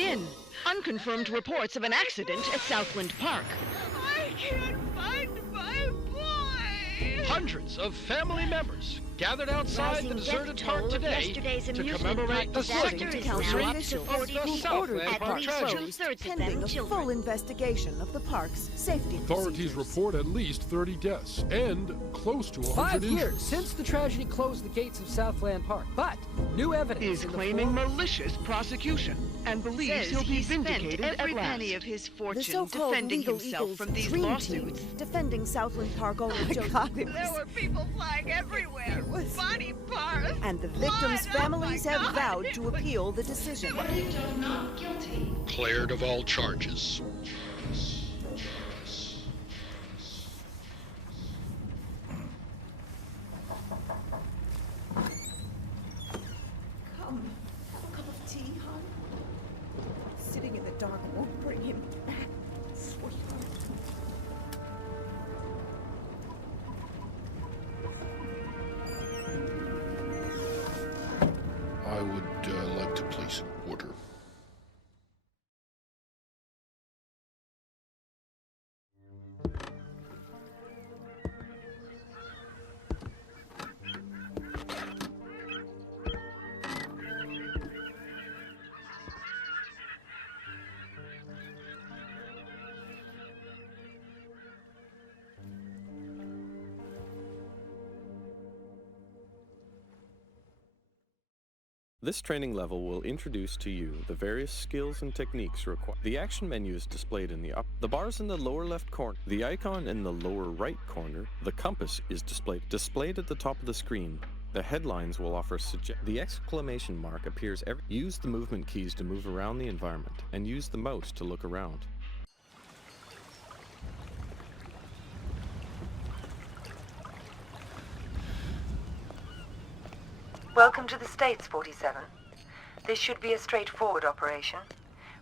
in. Unconfirmed reports of an accident at Southland Park. I can't find my boy! Hundreds of family members gathered outside the deserted park today to commemorate the second anniversary of the Southland Park tragedy. Pending a full investigation of the park's safety Authorities report at least 30 deaths and close to 100 5 injuries. years since the tragedy closed the gates of Southland Park, but new evidence Is in the claiming form- malicious prosecution and believes he'll be vindicated at every last. penny of his The fortune so-called defending legal himself Eagles from these dream lawsuits. team defending Southland Park owner Jogo. There were people flying everywhere. was- Body parts. And the victims' blood. families Oh my have God. vowed to appeal the decision. Not guilty. Cleared of all charges. Come, have a cup of tea, hon. Sitting in the dark won't bring him back, sweetheart. I would like to place an order. This training level will introduce to you the various skills and techniques required. The action menu is displayed in the the bars in the lower left corner, the icon in the lower right corner, the compass is displayed at the top of the screen. The headlines will offer the exclamation mark appears use the movement keys to move around the environment and use the mouse to look around. Welcome to the States, 47. This should be a straightforward operation.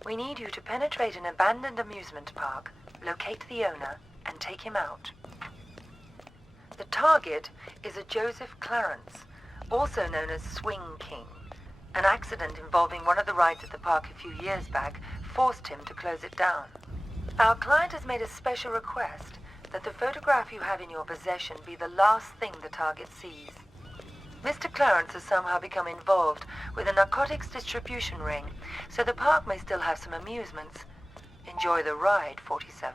We need you to penetrate an abandoned amusement park, locate the owner, and take him out. The target is a Joseph Clarence, also known as Swing King. An accident involving one of the rides at the park a few years back forced him to close it down. Our client has made a special request that the photograph you have in your possession be the last thing the target sees. Mr. Clarence has somehow become involved with a narcotics distribution ring, so the park may still have some amusements. Enjoy the ride, 47.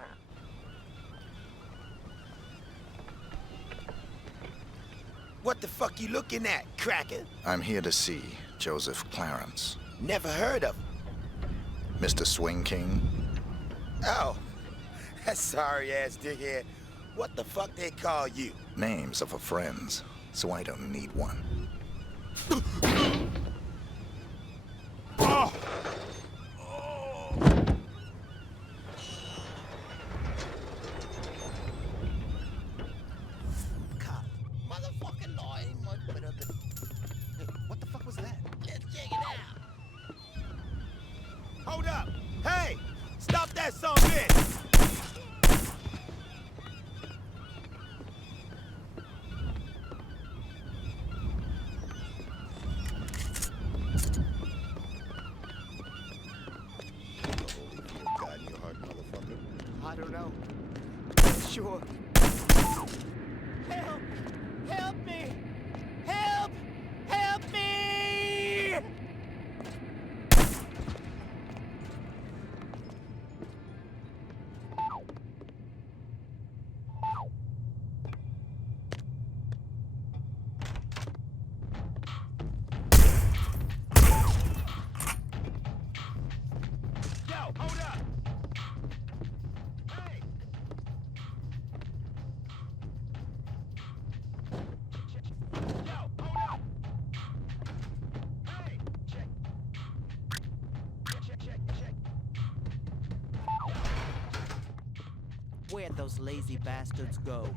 What the fuck you looking at, cracker? I'm here to see Joseph Clarence. Never heard of him. Mr. Swing King? Oh, that sorry-ass dickhead. What the fuck they call you? Names of our friends, so I don't need one. Oh. Cop. Motherfucking law ain't much better than... Hey, what the fuck was that? Let's check it out. Hold up. Hey, stop that son of a bitch. I don't know. Sure. Help! Help me! Help! Help me! Yo, hold up! Where'd those lazy bastards go?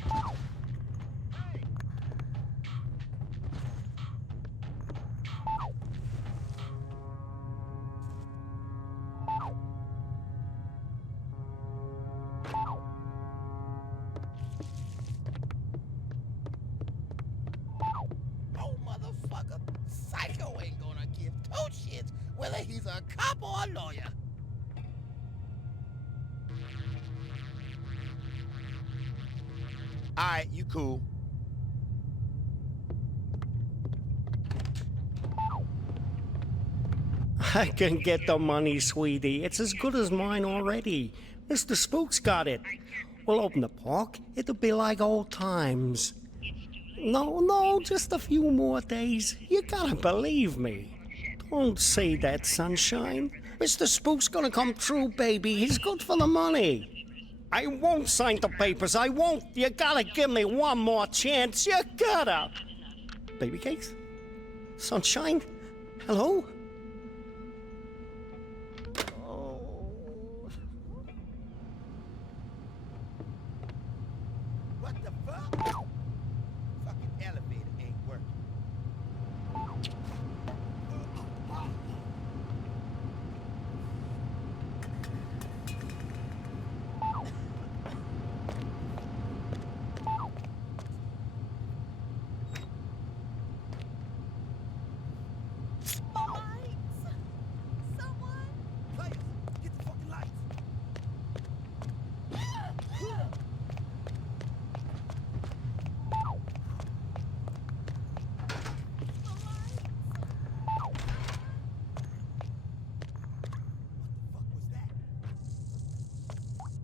Oh, motherfucker. Psycho ain't gonna give two shits whether he's a cop or a lawyer. All right, you cool. I can get the money, sweetie. It's as good as mine already. Mr. Spook's got it. We'll open the park. It'll be like old times. No, just a few more days. You gotta believe me. Don't say that, sunshine. Mr. Spook's gonna come true, baby. He's good for the money. I won't sign the papers. I won't. You gotta give me one more chance. You gotta. Baby cakes? Sunshine? Hello? What the fuck? Fucking elevator ain't working. Players, get the fucking lights.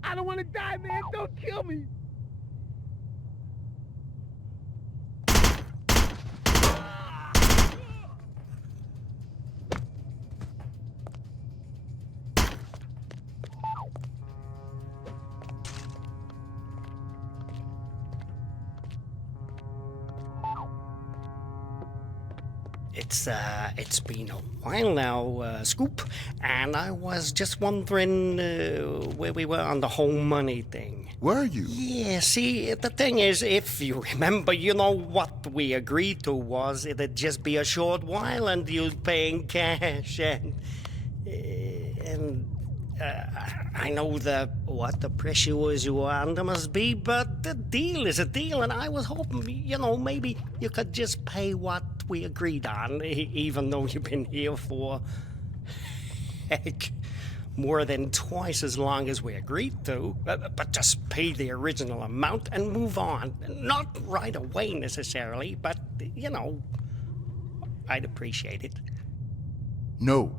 I don't want to die, man. Don't kill me. It's been a while now, Scoop, and I was just wondering where we were on the whole money thing. Were you? Yeah, see, the thing is, if you remember, you know what we agreed to was it'd just be a short while and you'd pay in cash, and I know what the pressures you were under must be, but the deal is a deal, and I was hoping, maybe you could just pay what we agreed on, even though you've been here for, heck, more than twice as long as we agreed to. But just pay the original amount and move on. Not right away necessarily, but, I'd appreciate it. No.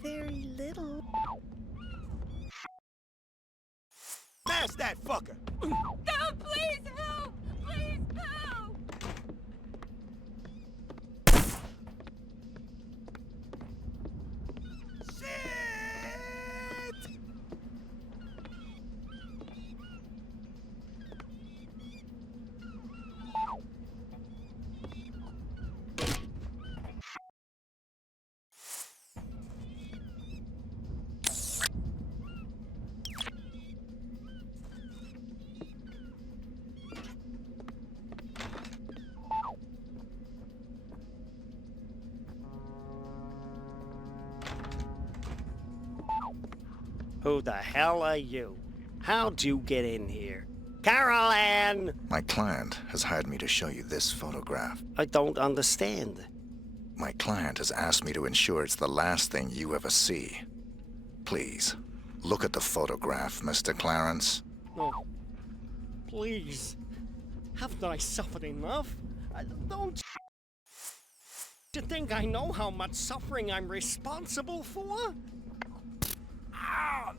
Very little. Smash that fucker! No, please help! Please help! Shit! Who the hell are you? How'd you get in here? Carol Ann! My client has hired me to show you this photograph. I don't understand. My client has asked me to ensure it's the last thing you ever see. Please, look at the photograph, Mr. Clarence. No. Please. Haven't I suffered enough? Don't you think I know how much suffering I'm responsible for? Ah!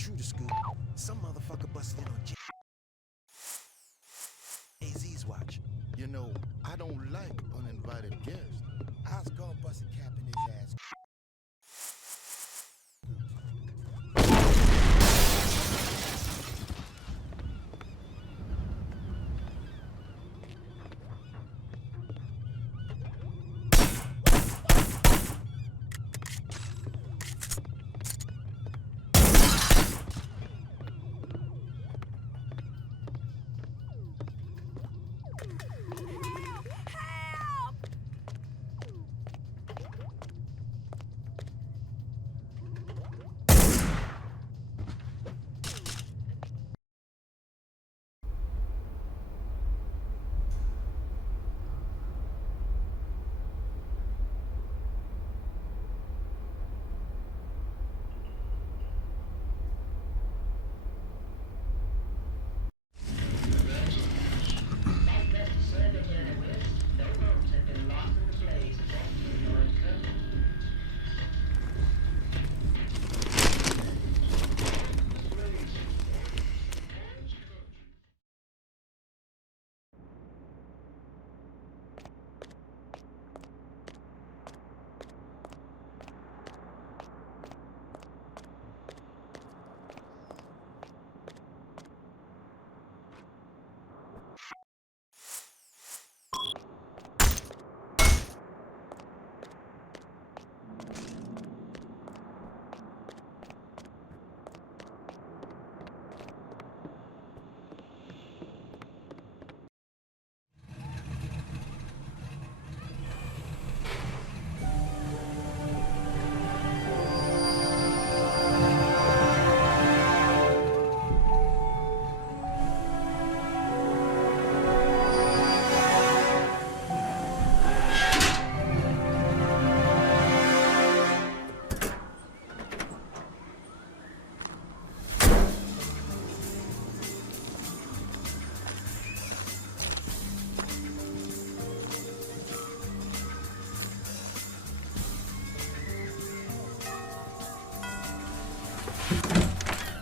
true to scoop. Some motherfucker busted in on AZ's watch. You know, I don't like uninvited guests. I was gonna bust a cap in his ass.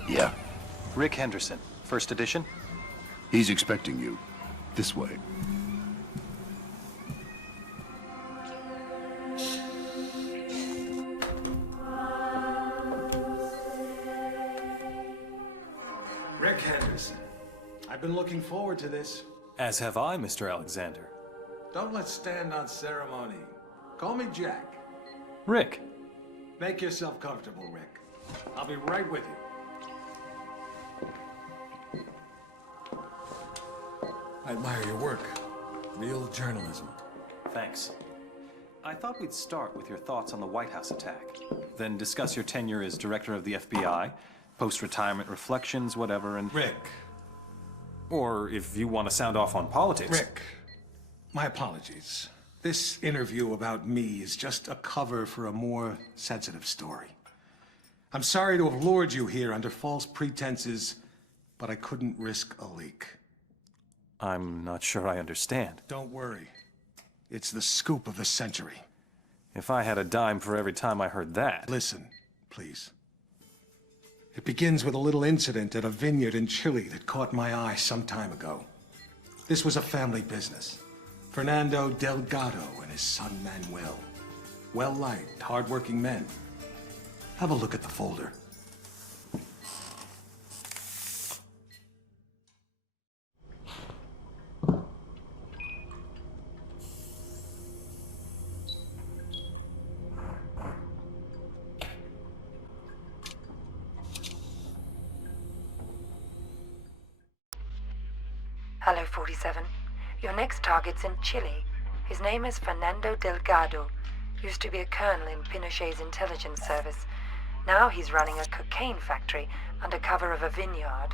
Yeah. Rick Henderson, first edition? He's expecting you. This way. Rick Henderson. I've been looking forward to this. As have I, Mr. Alexander. Don't let's stand on ceremony. Call me Jack. Rick. Make yourself comfortable, Rick. I'll be right with you. I admire your work. Real journalism. Thanks. I thought we'd start with your thoughts on the White House attack, then discuss your tenure as director of the FBI, post-retirement reflections, whatever, and... Rick. Or if you want to sound off on politics... Rick, my apologies. This interview about me is just a cover for a more sensitive story. I'm sorry to have lured you here under false pretenses, but I couldn't risk a leak. I'm not sure I understand. Don't worry. It's the scoop of the century. If I had a dime for every time I heard that... Listen, please. It begins with a little incident at a vineyard in Chile that caught my eye some time ago. This was a family business. Fernando Delgado and his son Manuel. Well-liked, hard-working men. Have a look at the folder. Hello, 47. Your next target's in Chile. His name is Fernando Delgado. Used to be a colonel in Pinochet's intelligence service. Now he's running a cocaine factory under cover of a vineyard.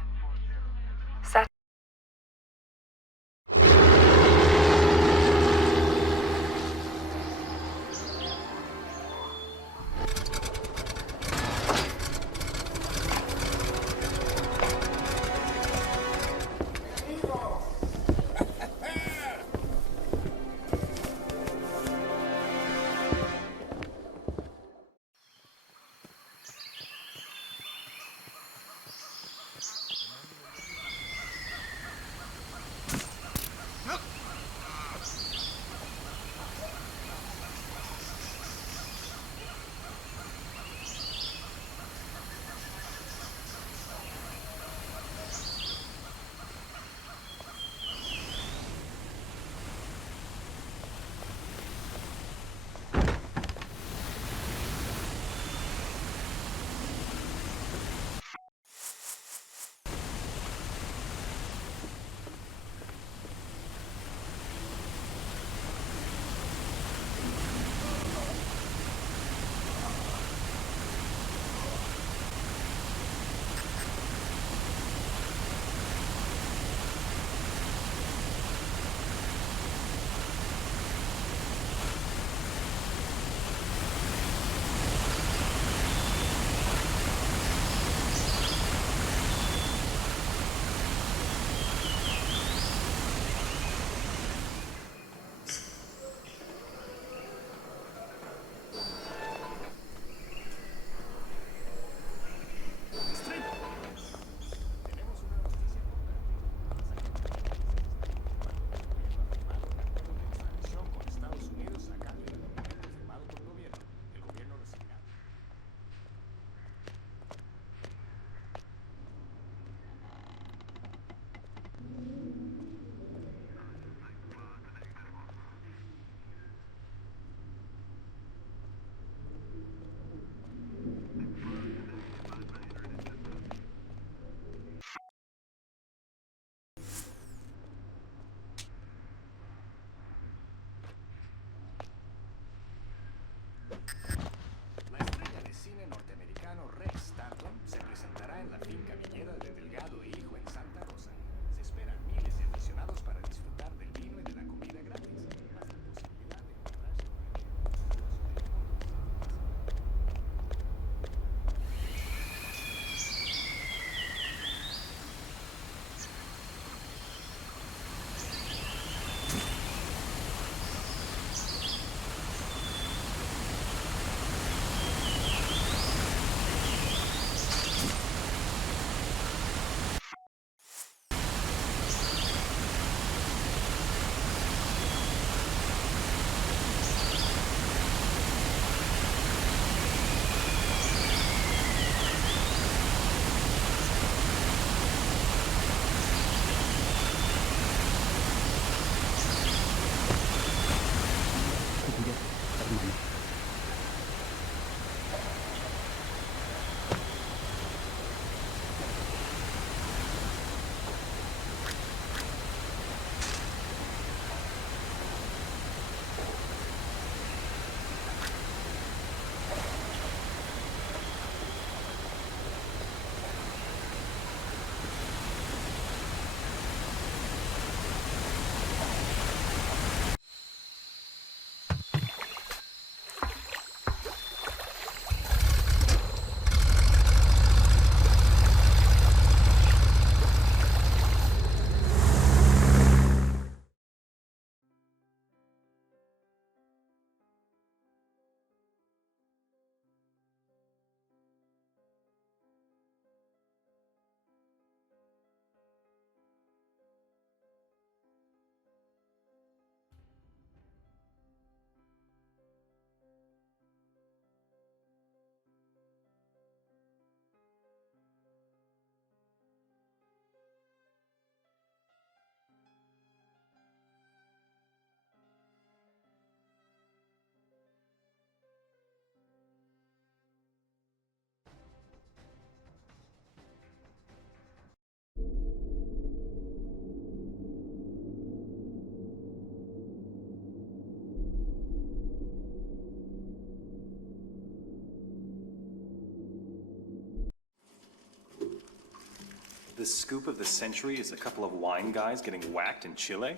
the scoop of the century is a couple of wine guys getting whacked in Chile?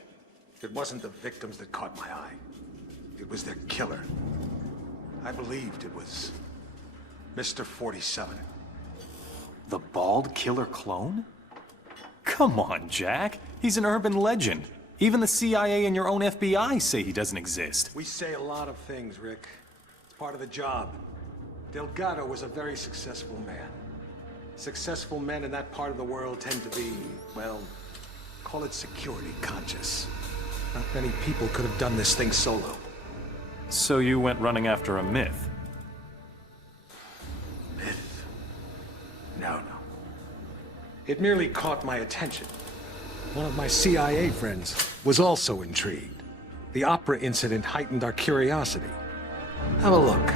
It wasn't the victims that caught my eye. It was their killer. I believed it was Mr. 47. The bald killer clone? Come on, Jack. He's an urban legend. Even the CIA and your own FBI say he doesn't exist. We say a lot of things, Rick. It's part of the job. Delgado was a very successful man. Successful men in that part of the world tend to be, well, call it security conscious. Not many people could have done this thing solo. So you went running after a myth? Myth? No. It merely caught my attention. One of my CIA friends was also intrigued. The opera incident heightened our curiosity. Have a look.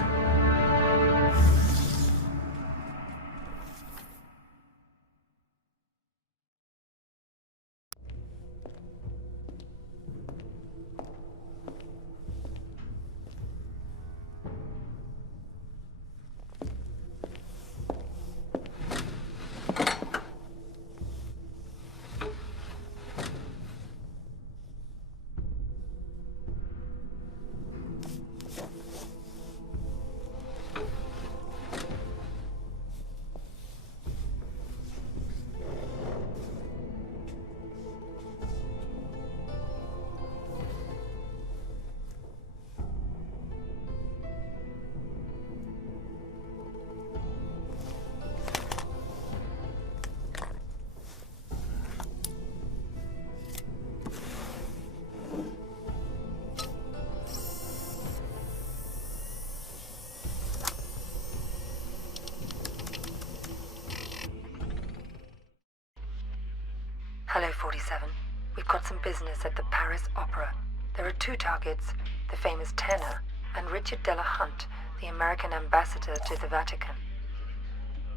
Hello, 47. We've got some business at the Paris Opera. There are two targets, the famous tenor and Richard Delahunt, the American ambassador to the Vatican.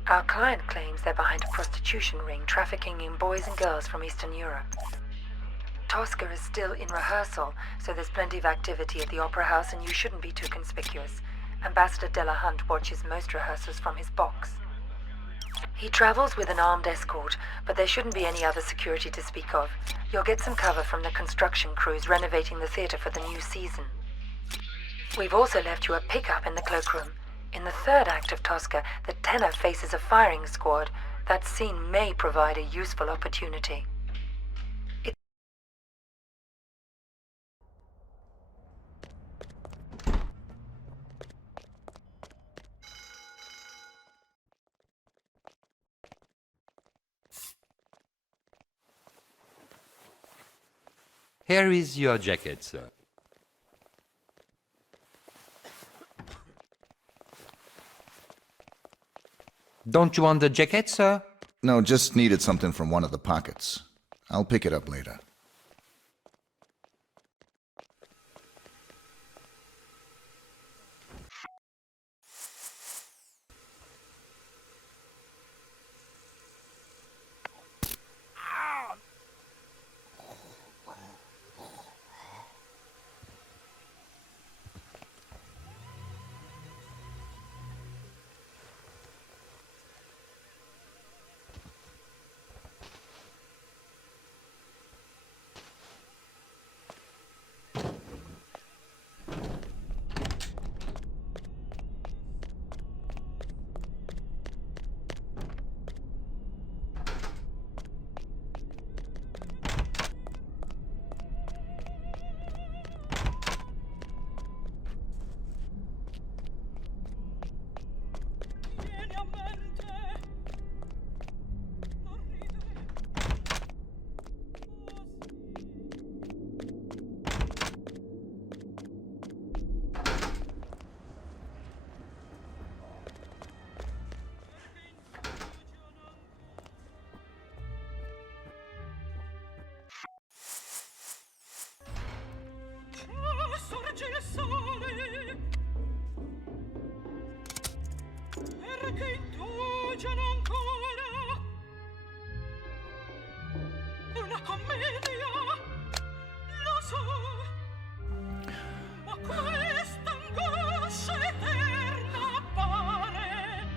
Our client claims they're behind a prostitution ring trafficking in boys and girls from Eastern Europe. Tosca is still in rehearsal, so there's plenty of activity at the Opera House and you shouldn't be too conspicuous. Ambassador Delahunt watches most rehearsals from his box. He travels with an armed escort, but there shouldn't be any other security to speak of. You'll get some cover from the construction crews renovating the theater for the new season. We've also left you a pickup in the cloakroom. In the third act of Tosca, the tenor faces a firing squad. That scene may provide a useful opportunity. Here is your jacket, sir. Don't you want the jacket, sir? No, just needed something from one of the pockets. I'll pick it up later. sorge il sole, perché indugiano ancora una commedia, lo so, ma questa angoscia eterna appare.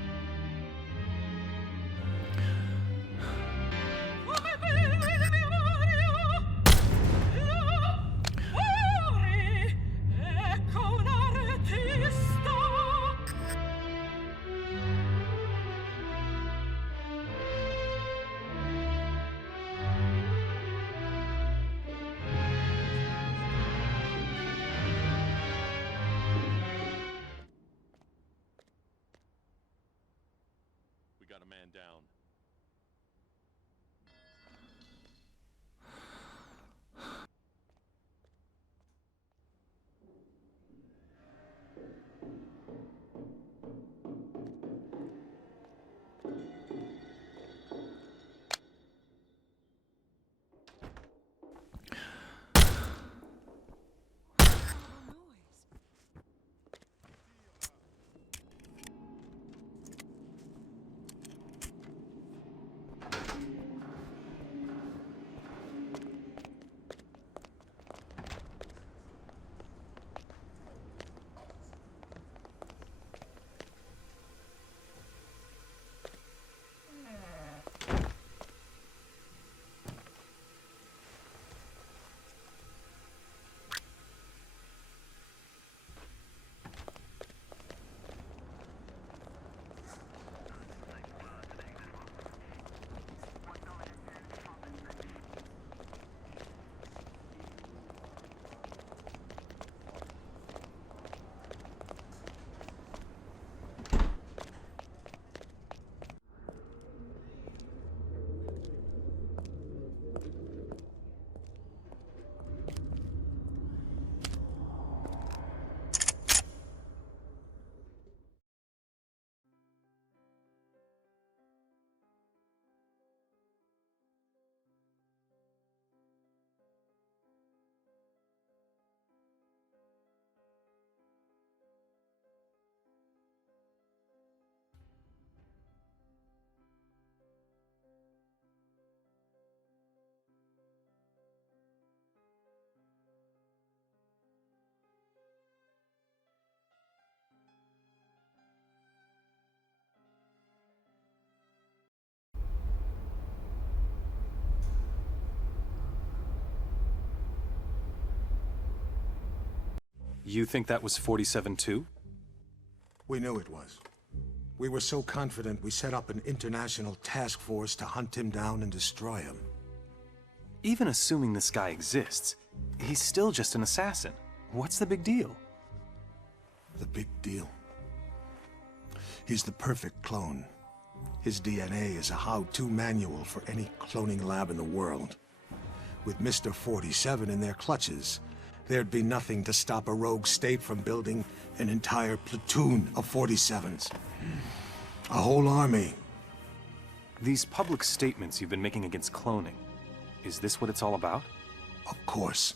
You think that was 47 too? We knew it was. We were so confident we set up an international task force to hunt him down and destroy him. Even assuming this guy exists, he's still just an assassin. What's the big deal? The big deal? He's the perfect clone. His DNA is a how-to manual for any cloning lab in the world. With Mr. 47 in their clutches, there'd be nothing to stop a rogue state from building an entire platoon of 47s. A whole army. These public statements you've been making against cloning, is this what it's all about? Of course.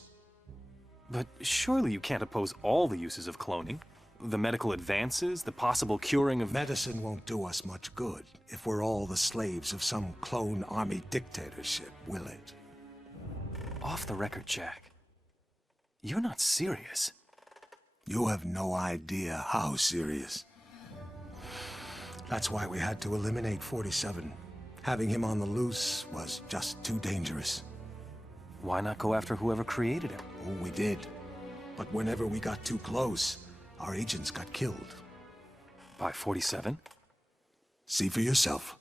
But surely you can't oppose all the uses of cloning. The medical advances, the possible curing of... Medicine won't do us much good if we're all the slaves of some clone army dictatorship, will it? Off the record, Jack. You're not serious. You have no idea how serious. That's why we had to eliminate 47. Having him on the loose was just too dangerous. Why not go after whoever created him? Oh, we did. But whenever we got too close, our agents got killed. By 47? See for yourself.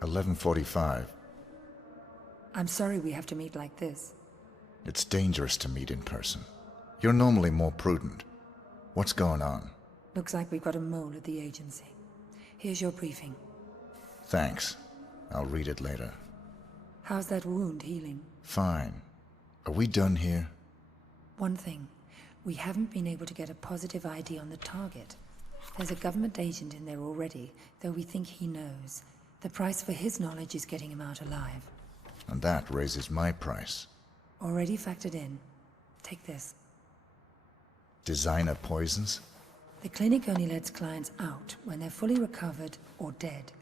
"11:45. I'm sorry we have to meet like this. It's dangerous to meet in person. You're normally more prudent. What's going on? Looks like we've got a mole at the agency. Here's your briefing. Thanks. I'll read it later. How's that wound healing? Fine. Are we done here? One thing. We haven't been able to get a positive ID on the target. There's a government agent in there already, though we think he knows. The price for his knowledge is getting him out alive. And that raises my price. Already factored in. Take this. Designer poisons? The clinic only lets clients out when they're fully recovered or dead.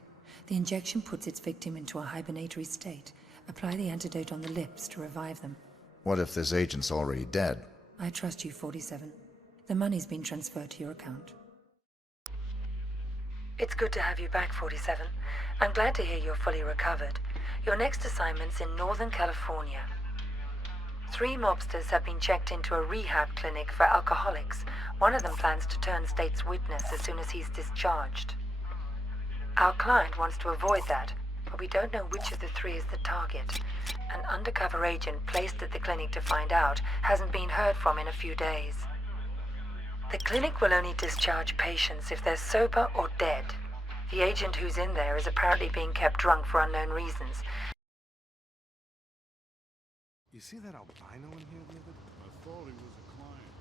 The injection puts its victim into a hibernatory state. Apply the antidote on the lips to revive them. What if this agent's already dead? I trust you, 47. The money's been transferred to your account. It's good to have you back, 47. I'm glad to hear you're fully recovered. Your next assignment's in Northern California. 3 mobsters have been checked into a rehab clinic for alcoholics. One of them plans to turn state's witness as soon as he's discharged. Our client wants to avoid that, but we don't know which of the 3 is the target. An undercover agent placed at the clinic to find out hasn't been heard from in a few days. The clinic will only discharge patients if they're sober or dead. The agent who's in there is apparently being kept drunk for unknown reasons. You see that albino in here the other day? I thought he was a client.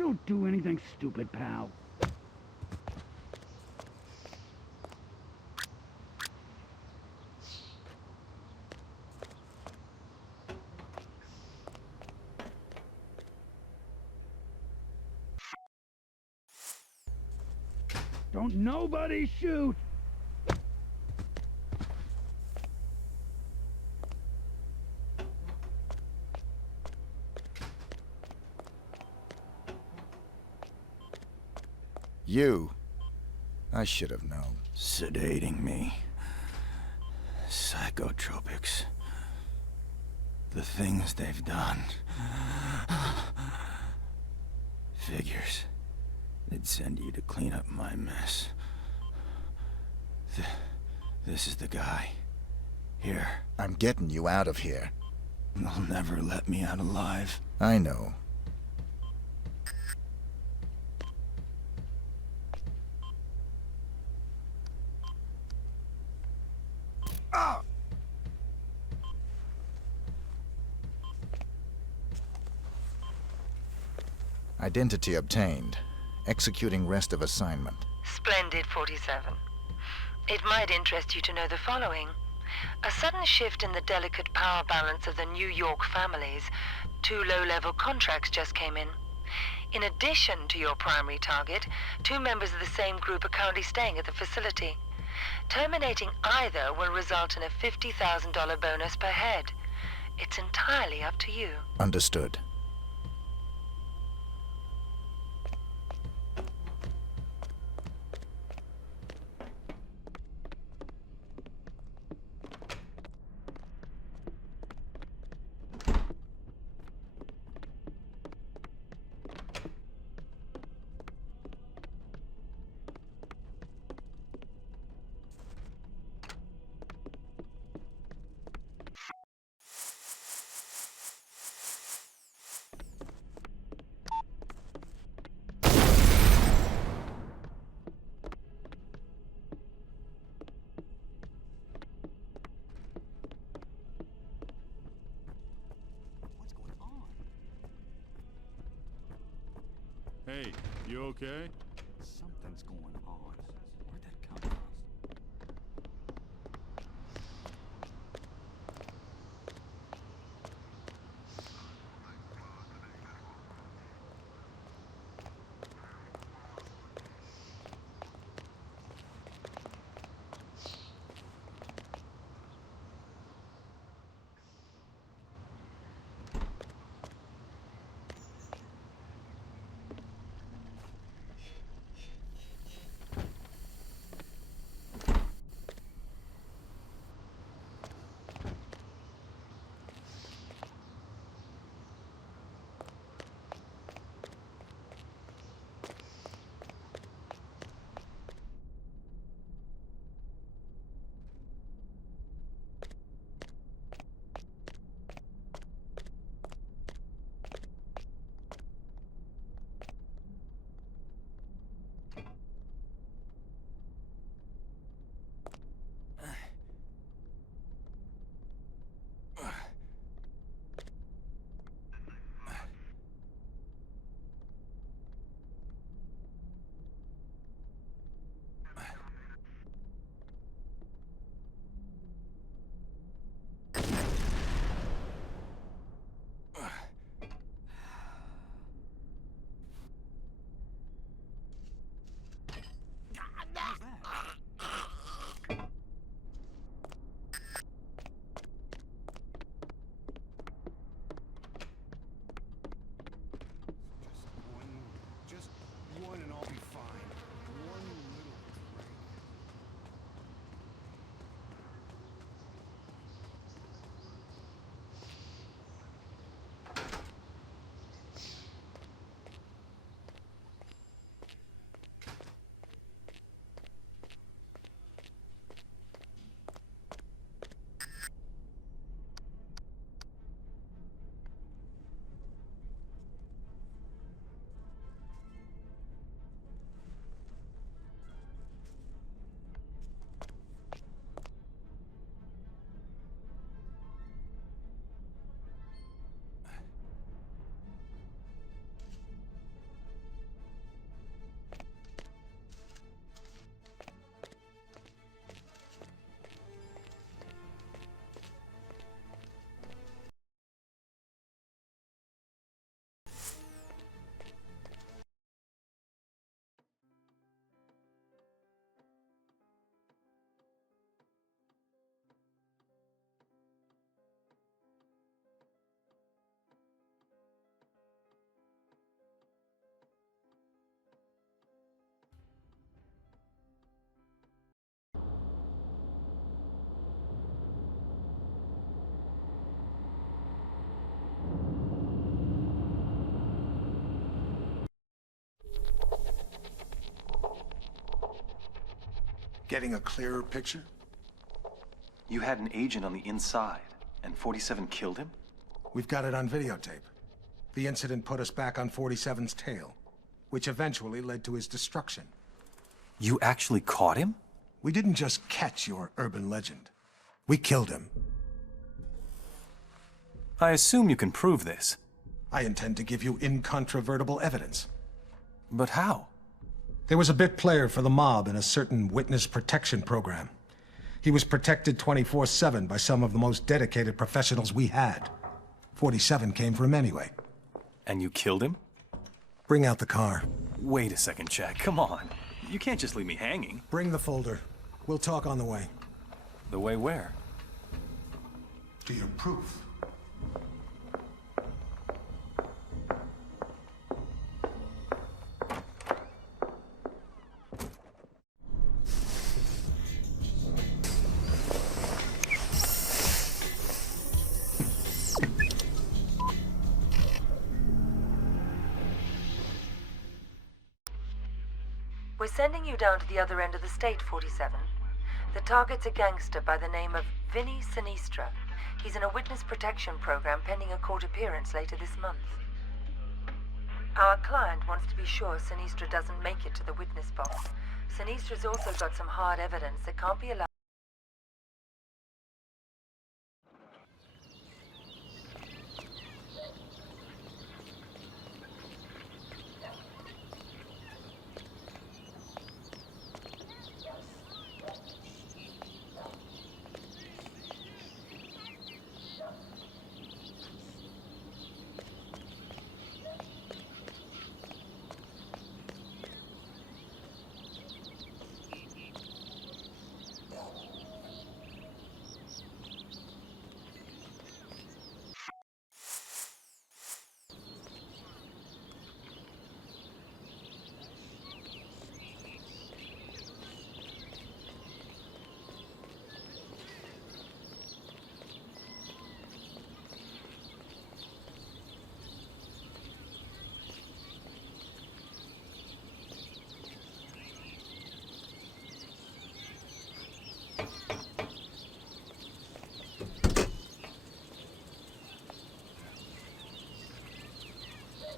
Don't do anything stupid, pal. Don't nobody shoot! You. I should have known. Sedating me. Psychotropics. The things they've done. Figures. They'd send you to clean up my mess. This is the guy. Here. I'm getting you out of here. They'll never let me out alive. I know. Identity obtained. Executing rest of assignment. Splendid, 47. It might interest you to know the following. A sudden shift in the delicate power balance of the New York families. 2 low-level contracts just came in. In addition to your primary target, 2 members of the same group are currently staying at the facility. Terminating either will result in a $50,000 bonus per head. It's entirely up to you. Understood. Hey, you okay? Something's going on. Where'd that come from? Getting a clearer picture? You had an agent on the inside, and 47 killed him? We've got it on videotape. The incident put us back on 47's tail, which eventually led to his destruction. You actually caught him? We didn't just catch your urban legend. We killed him. I assume you can prove this. I intend to give you incontrovertible evidence. But how? There was a bit player for the mob in a certain witness protection program. He was protected 24/7 by some of the most dedicated professionals we had. 47 came for him anyway. And you killed him? Bring out the car. Wait a second, Jack. Come on. You can't just leave me hanging. Bring the folder. We'll talk on the way. The way where? To your proof. We're sending you down to the other end of the state, 47. The target's a gangster by the name of Vinny Sinistra. He's in a witness protection program pending a court appearance later this month. Our client wants to be sure Sinistra doesn't make it to the witness box. Sinistra's also got some hard evidence that can't be allowed.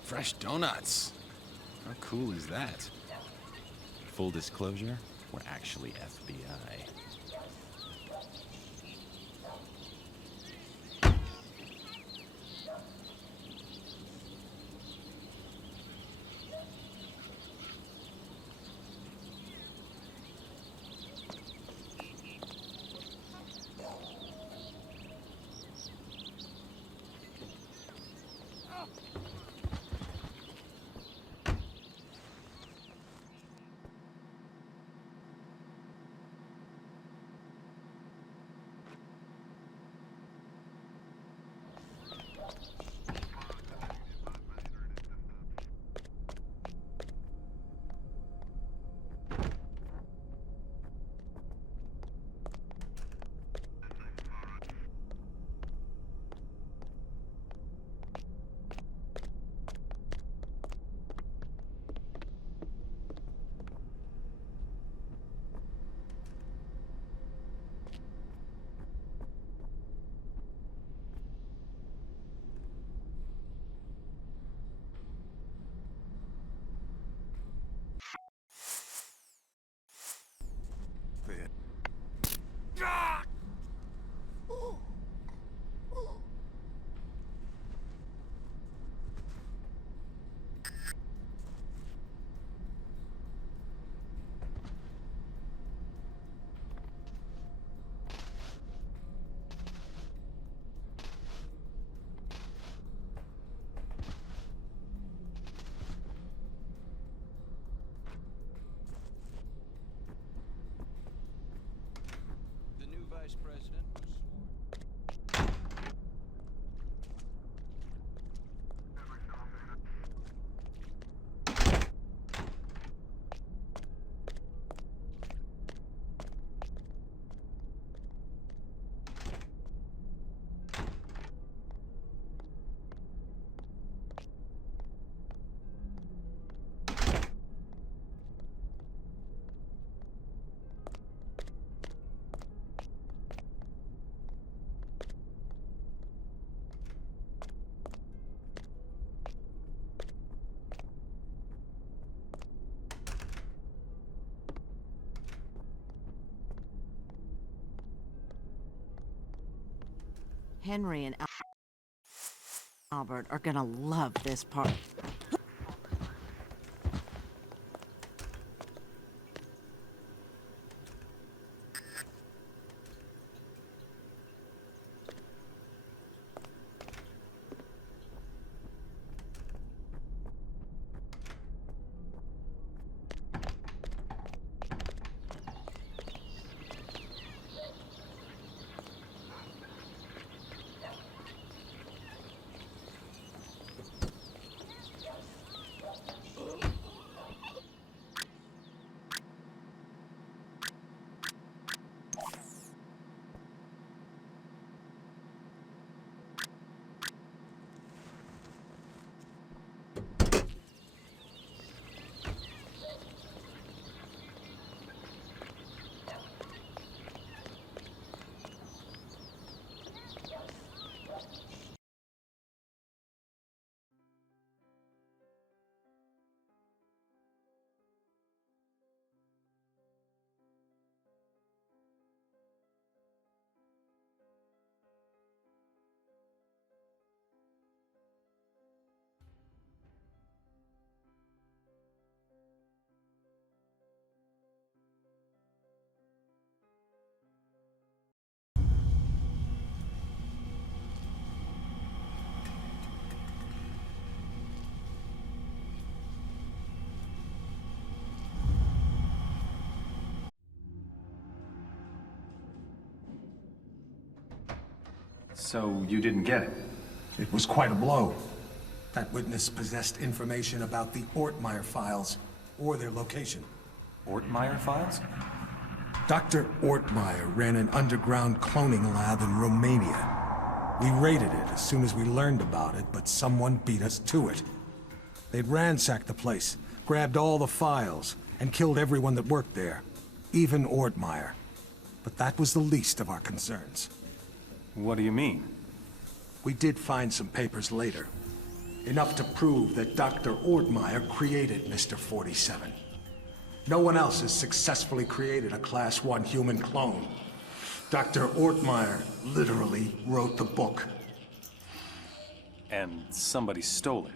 Fresh donuts. How cool is that? Full disclosure, we're actually FBI. Vice President was sworn. Henry and Albert are gonna love this part. So you didn't get it? It was quite a blow. That witness possessed information about the Ortmeyer files, or their location. Ortmeyer files? Dr. Ortmeyer ran an underground cloning lab in Romania. We raided it as soon as we learned about it, but someone beat us to it. They'd ransacked the place, grabbed all the files, and killed everyone that worked there, even Ortmeyer. But that was the least of our concerns. What do you mean? We did find some papers later. Enough to prove that Dr. Ortmeyer created Mr. 47. No one else has successfully created a Class 1 human clone. Dr. Ortmeyer literally wrote the book. And somebody stole it.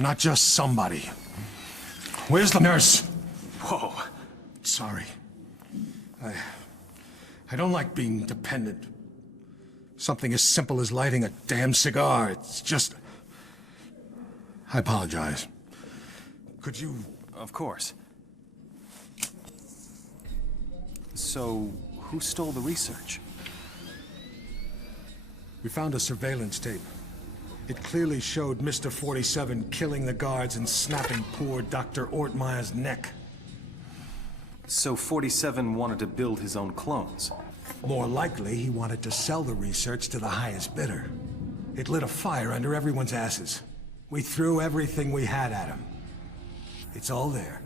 Not just somebody. Where's the nurse? Whoa. Sorry. I don't like being dependent. Something as simple as lighting a damn cigar. It's just... I apologize. Could you... Of course. So, who stole the research? We found a surveillance tape. It clearly showed Mr. 47 killing the guards and snapping poor Dr. Ortmeyer's neck. So 47 wanted to build his own clones? More likely, he wanted to sell the research to the highest bidder. It lit a fire under everyone's asses. We threw everything we had at him. It's all there.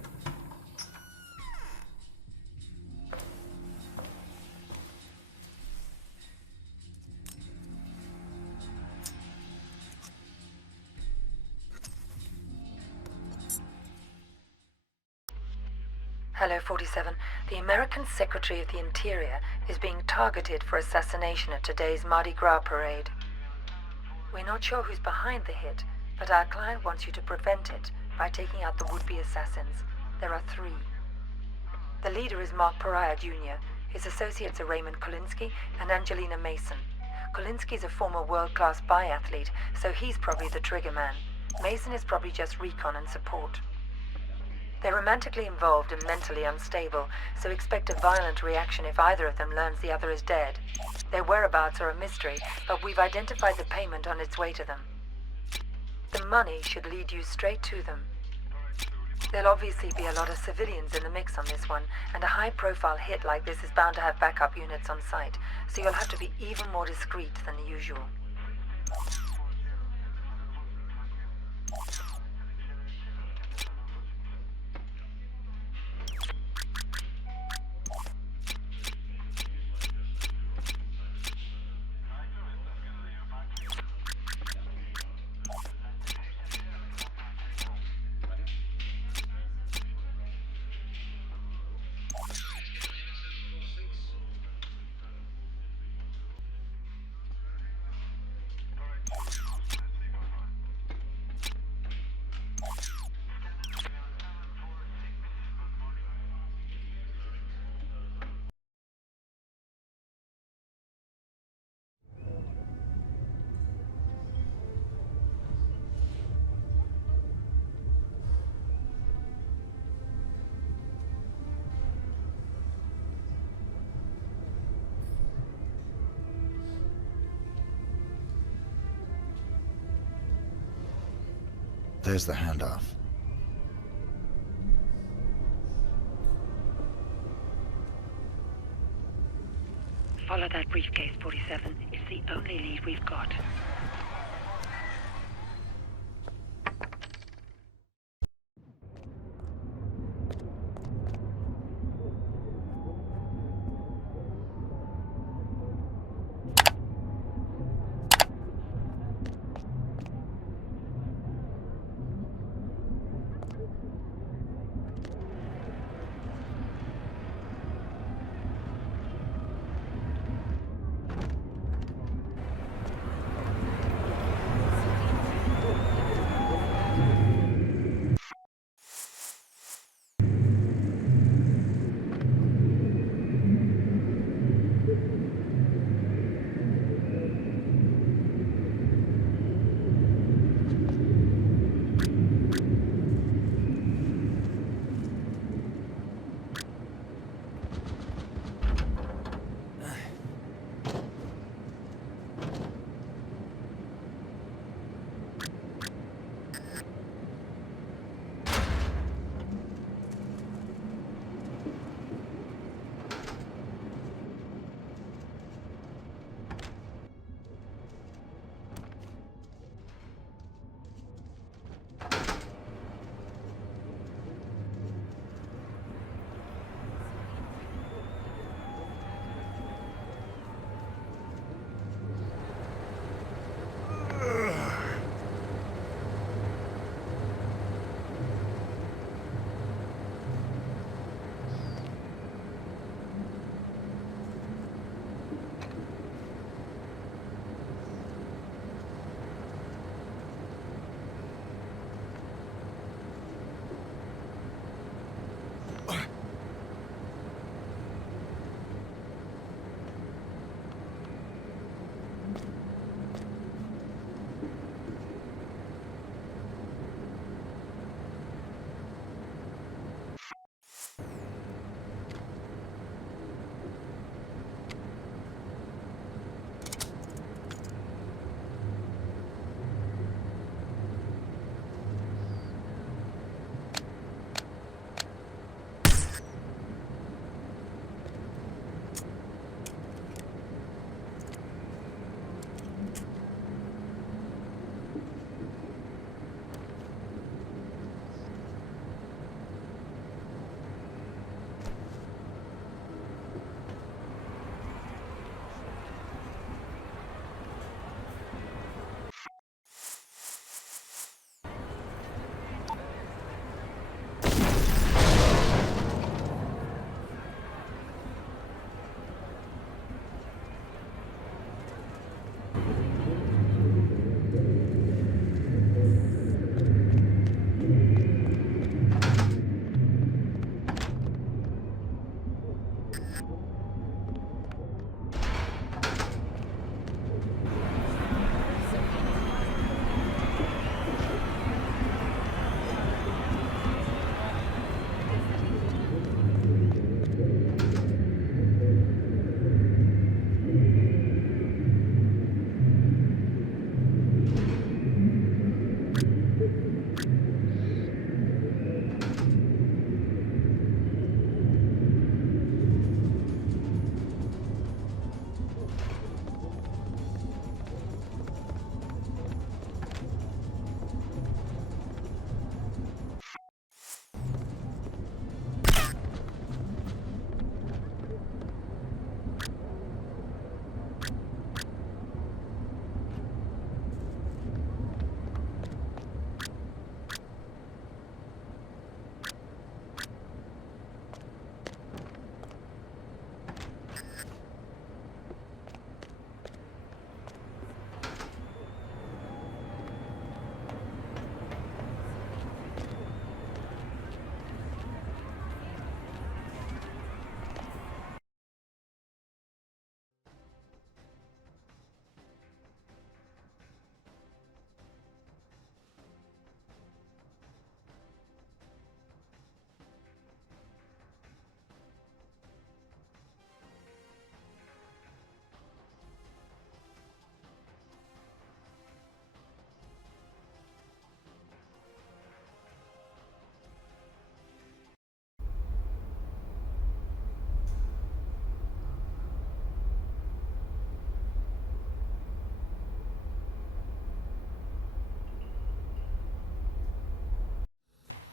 Hello, 47. The American Secretary of the Interior is being targeted for assassination at today's Mardi Gras parade. We're not sure who's behind the hit, but our client wants you to prevent it by taking out the would-be assassins. There are 3. The leader is Mark Pariah Jr. His associates are Raymond Kolinsky and Angelina Mason. Kolinsky's a former world-class biathlete, so he's probably the trigger man. Mason is probably just recon and support. They're romantically involved and mentally unstable, so expect a violent reaction if either of them learns the other is dead. Their whereabouts are a mystery, but we've identified the payment on its way to them. The money should lead you straight to them. There'll obviously be a lot of civilians in the mix on this one, and a high-profile hit like this is bound to have backup units on site, so you'll have to be even more discreet than usual. There's the handoff. Follow that briefcase, 47. It's the only lead we've got.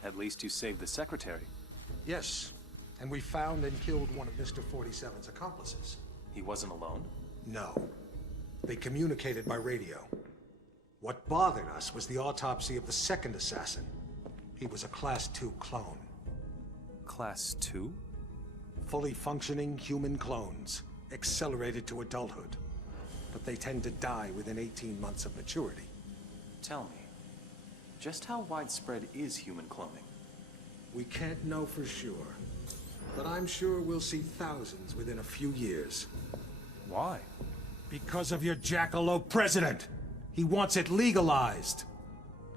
At least you saved the secretary. Yes, and we found and killed one of Mr. 47's accomplices. He wasn't alone? No. They communicated by radio. What bothered us was the autopsy of the second assassin. He was a Class 2 clone. Class 2? Fully functioning human clones, accelerated to adulthood. But they tend to die within 18 months of maturity. Tell me, just how widespread is human cloning? We can't know for sure, but I'm sure we'll see thousands within a few years. Why? Because of your jackalope president! He wants it legalized!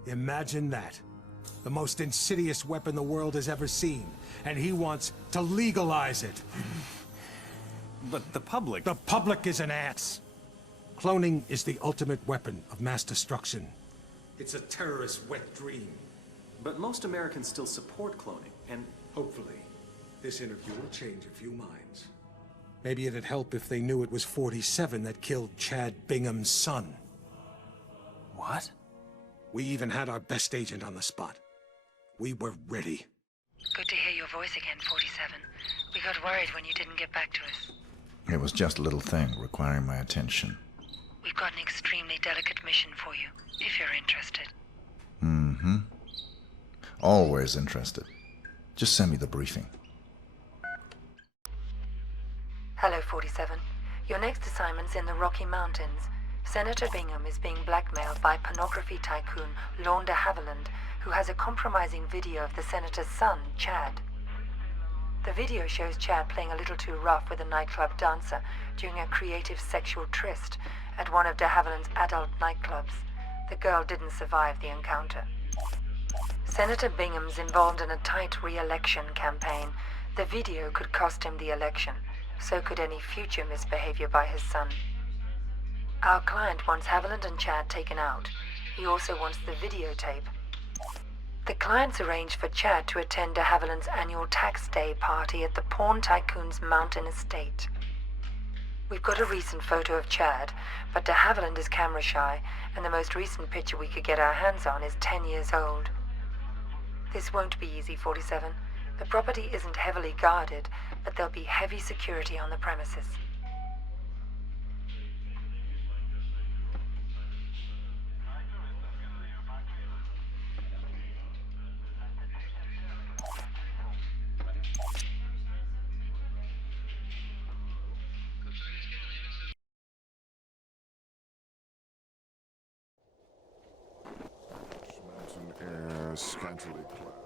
Imagine that. The most insidious weapon the world has ever seen, and he wants to legalize it. But the public... The public is an ass. Cloning is the ultimate weapon of mass destruction. It's a terrorist's wet dream. But most Americans still support cloning, and... Hopefully, this interview will change a few minds. Maybe it'd help if they knew it was 47 that killed Chad Bingham's son. What? We even had our best agent on the spot. We were ready. Good to hear your voice again, 47. We got worried when you didn't get back to us. It was just a little thing requiring my attention. We've got an extremely delicate mission for you, if you're interested. Mm-hmm. Always interested. Just send me the briefing. Hello, 47. Your next assignment's in the Rocky Mountains. Senator Bingham is being blackmailed by pornography tycoon Lorne de Havilland, who has a compromising video of the senator's son, Chad. The video shows Chad playing a little too rough with a nightclub dancer during a creative sexual tryst at one of de Havilland's adult nightclubs. The girl didn't survive the encounter. Senator Bingham's involved in a tight re-election campaign. The video could cost him the election. So could any future misbehavior by his son. Our client wants Haviland and Chad taken out. He also wants the videotape. The client's arranged for Chad to attend de Havilland's annual tax day party at the porn tycoon's mountain estate. We've got a recent photo of Chad, but de Havilland is camera shy, and the most recent picture we could get our hands on is 10 years old. This won't be easy, 47. The property isn't heavily guarded, but there'll be heavy security on the premises. Air scantily clad.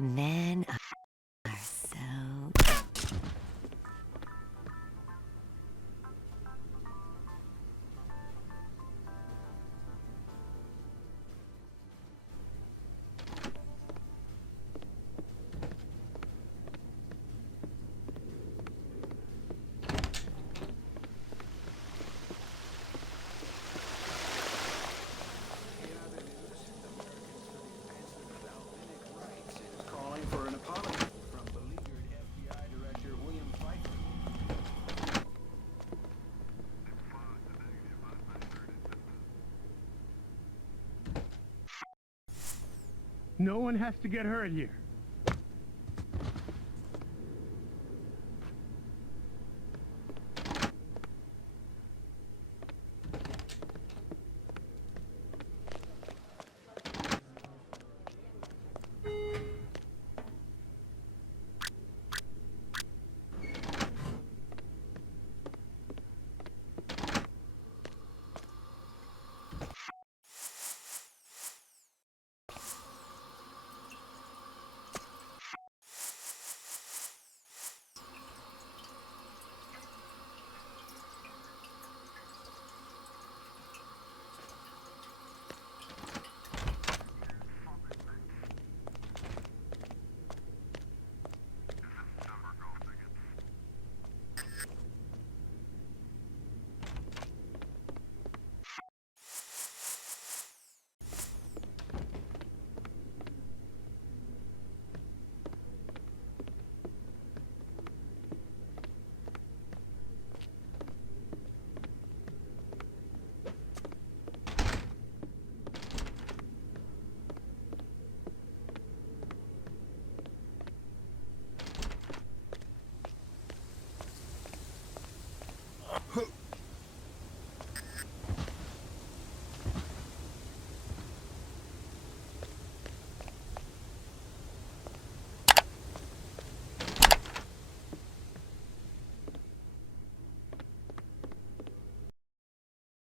Men are so... No one has to get hurt here.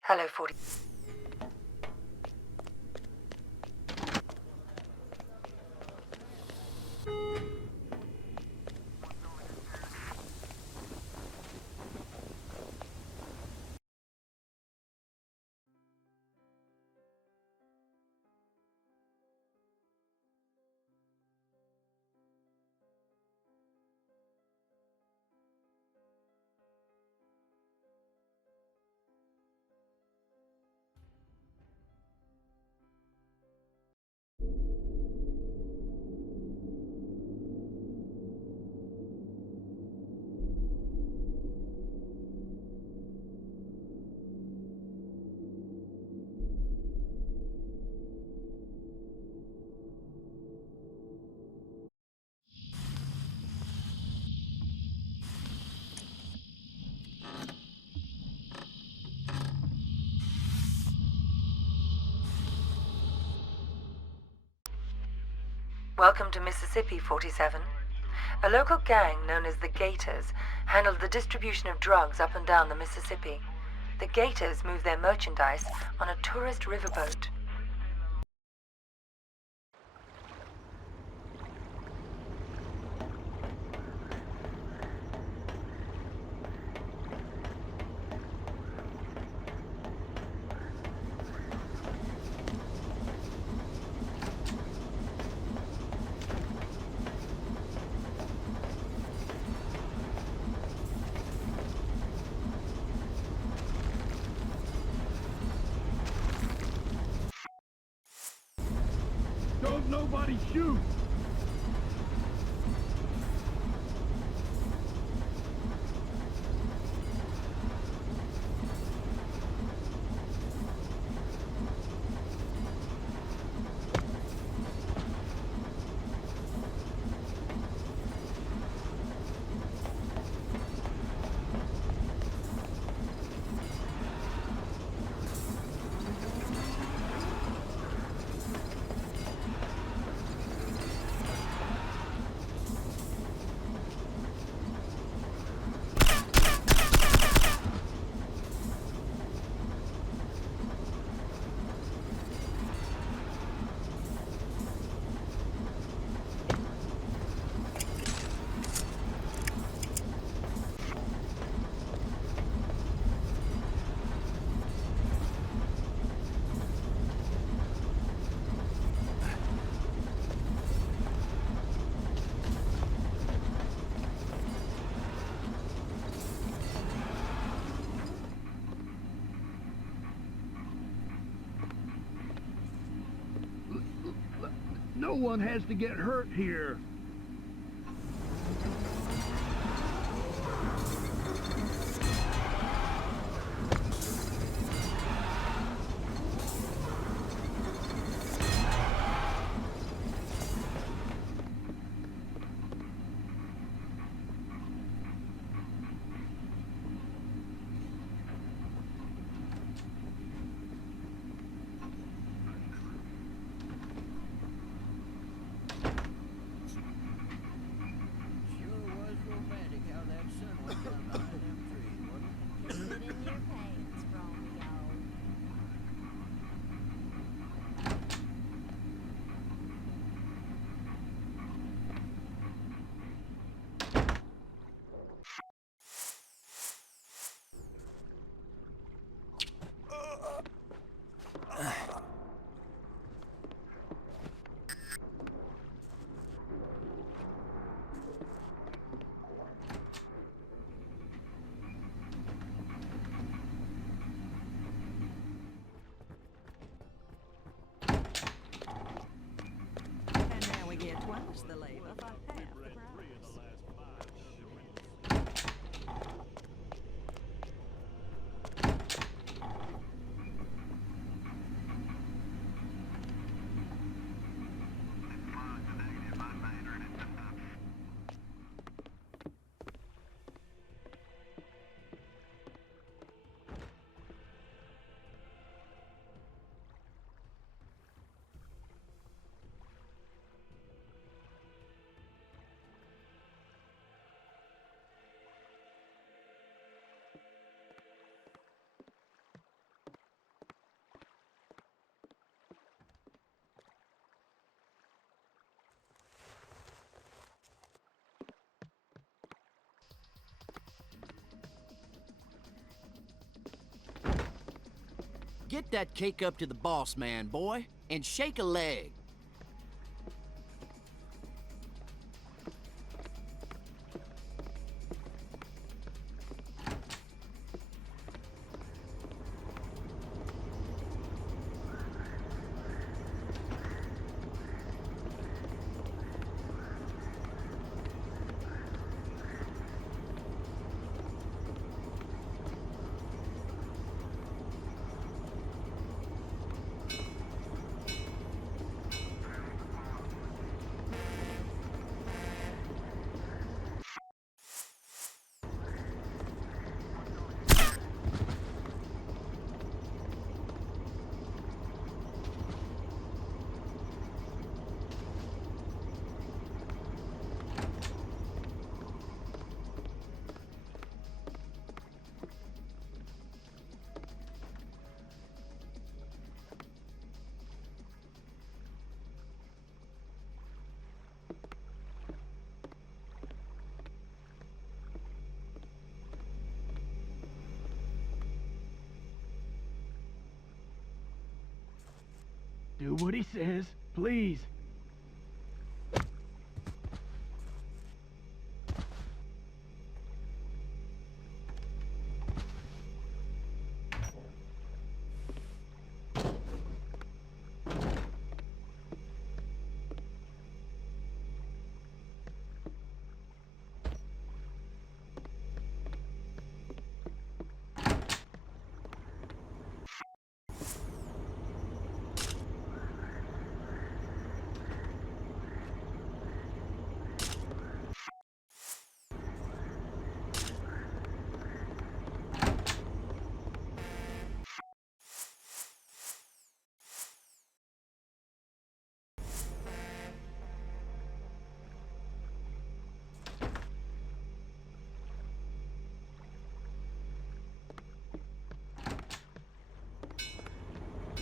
Hello, 40. Welcome to Mississippi, 47. A local gang known as the Gators handled the distribution of drugs up and down the Mississippi. The Gators move their merchandise on a tourist riverboat. Don't nobody shoot! No one has to get hurt here. Twice the labor for half the price. Get that cake up to the boss man, boy, and shake a leg. Do what he says, please.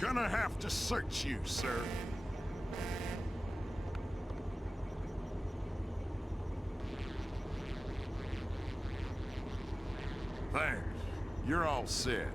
Gonna have to search you, sir. Thanks. You're all set.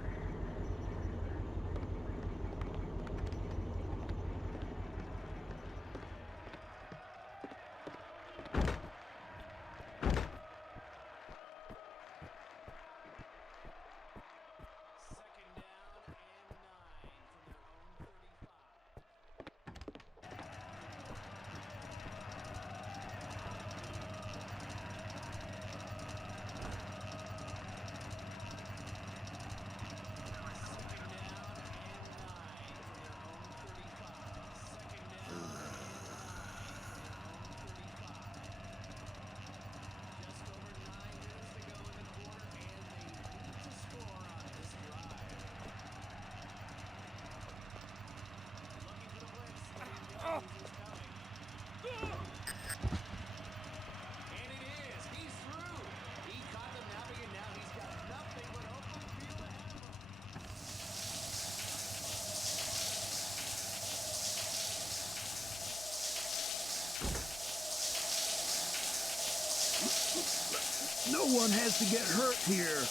one has to get hurt here.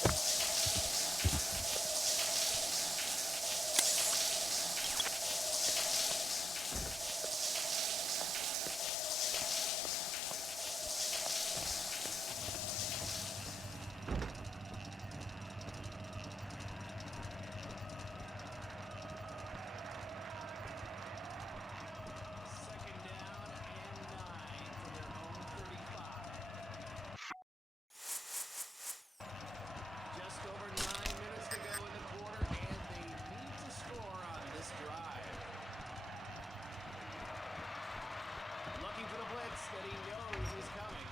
Just over 9 minutes to go in the quarter, and they need to score on this drive. Looking for the blitz that he knows is coming.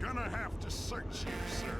Gonna have to search you, sir.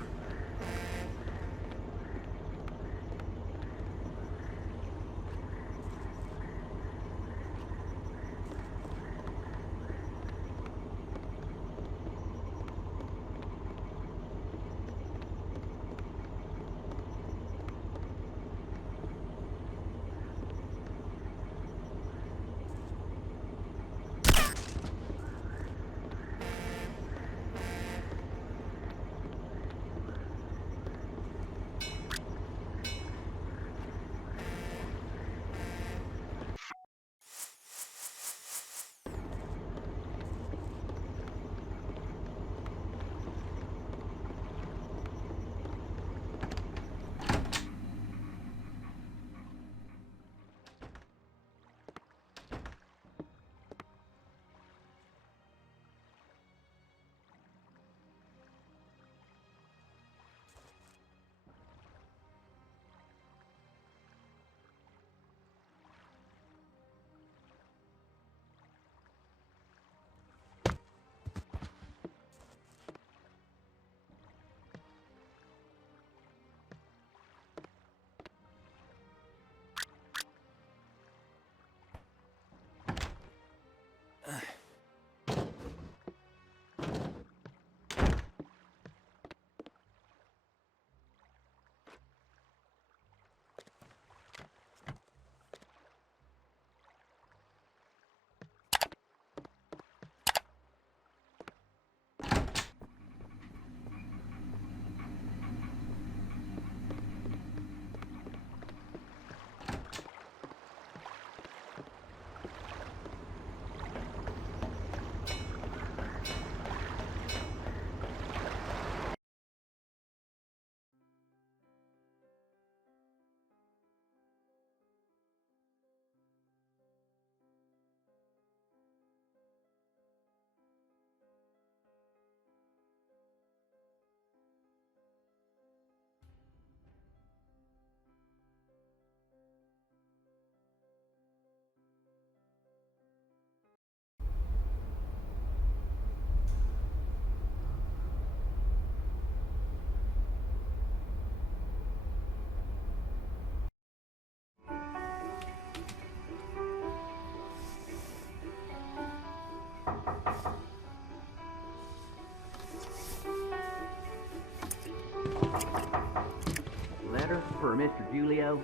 Letter for Mr. Julio.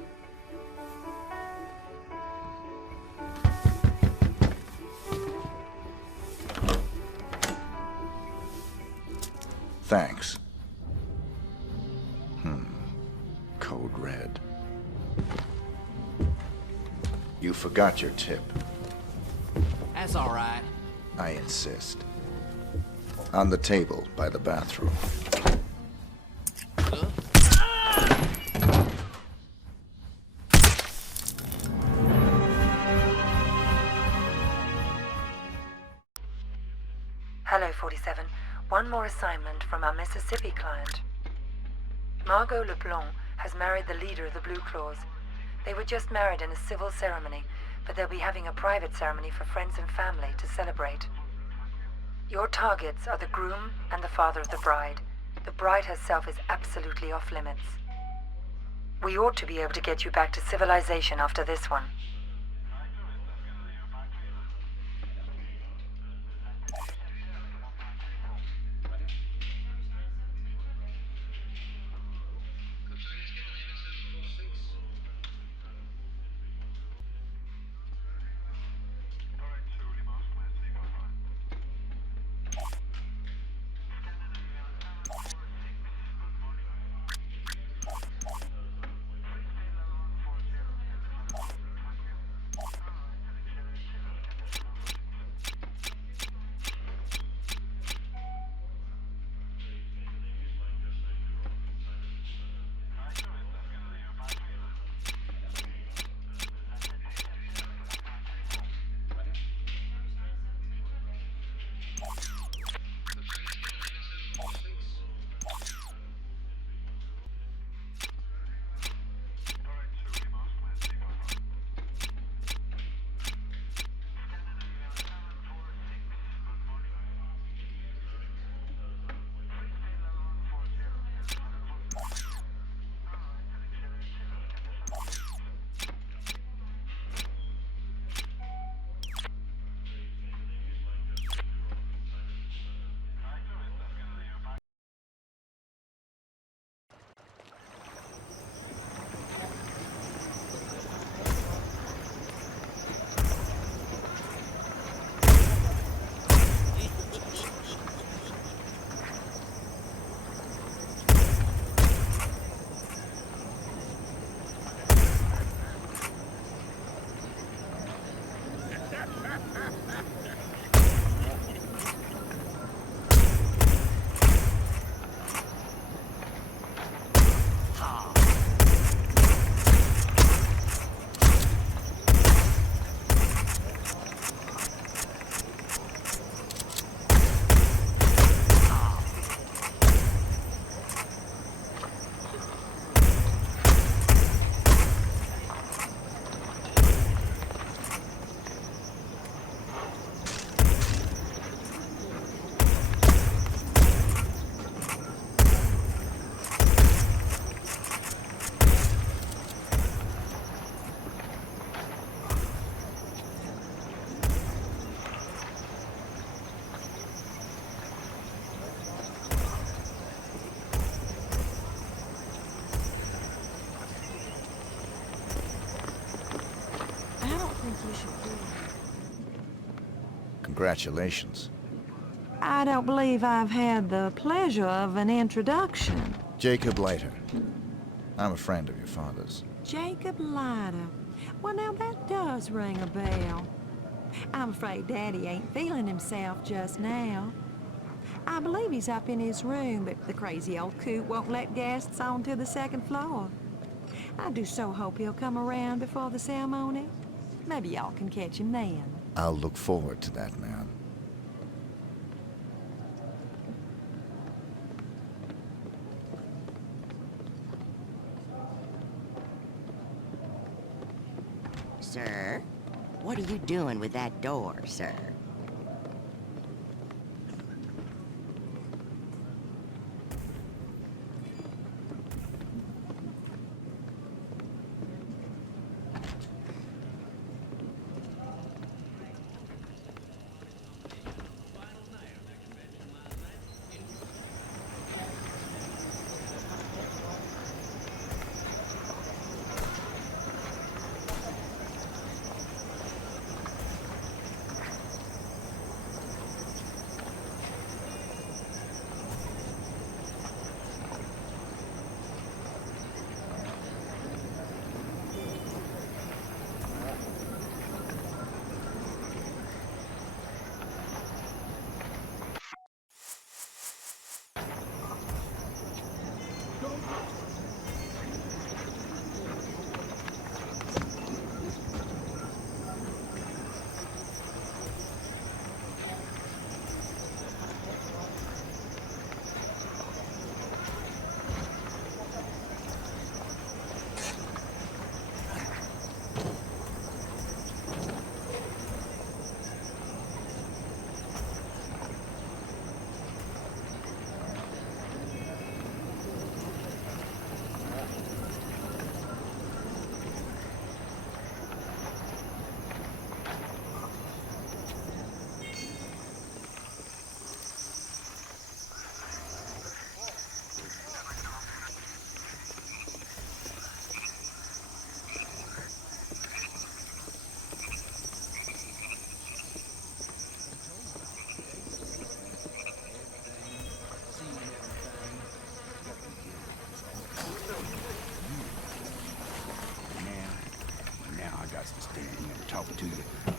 Thanks. Code red. You forgot your tip. That's all right. I insist. On the table by the bathroom. Hello, 47. One more assignment from our Mississippi client. Margot LeBlanc has married the leader of the Blue Claws. They were just married in a civil ceremony, but they'll be having a private ceremony for friends and family to celebrate. Your targets are the groom and the father of the bride. The bride herself is absolutely off limits. We ought to be able to get you back to civilization after this one. Congratulations. I don't believe I've had the pleasure of an introduction. Jacob Leiter. I'm a friend of your father's. Jacob Leiter. Well, now that does ring a bell. I'm afraid Daddy ain't feeling himself just now. I believe he's up in his room, but the crazy old coot won't let guests onto the second floor. I do so hope he'll come around before the ceremony. Maybe y'all can catch him then. I'll look forward to that, man. Sir? What are you doing with that door, sir?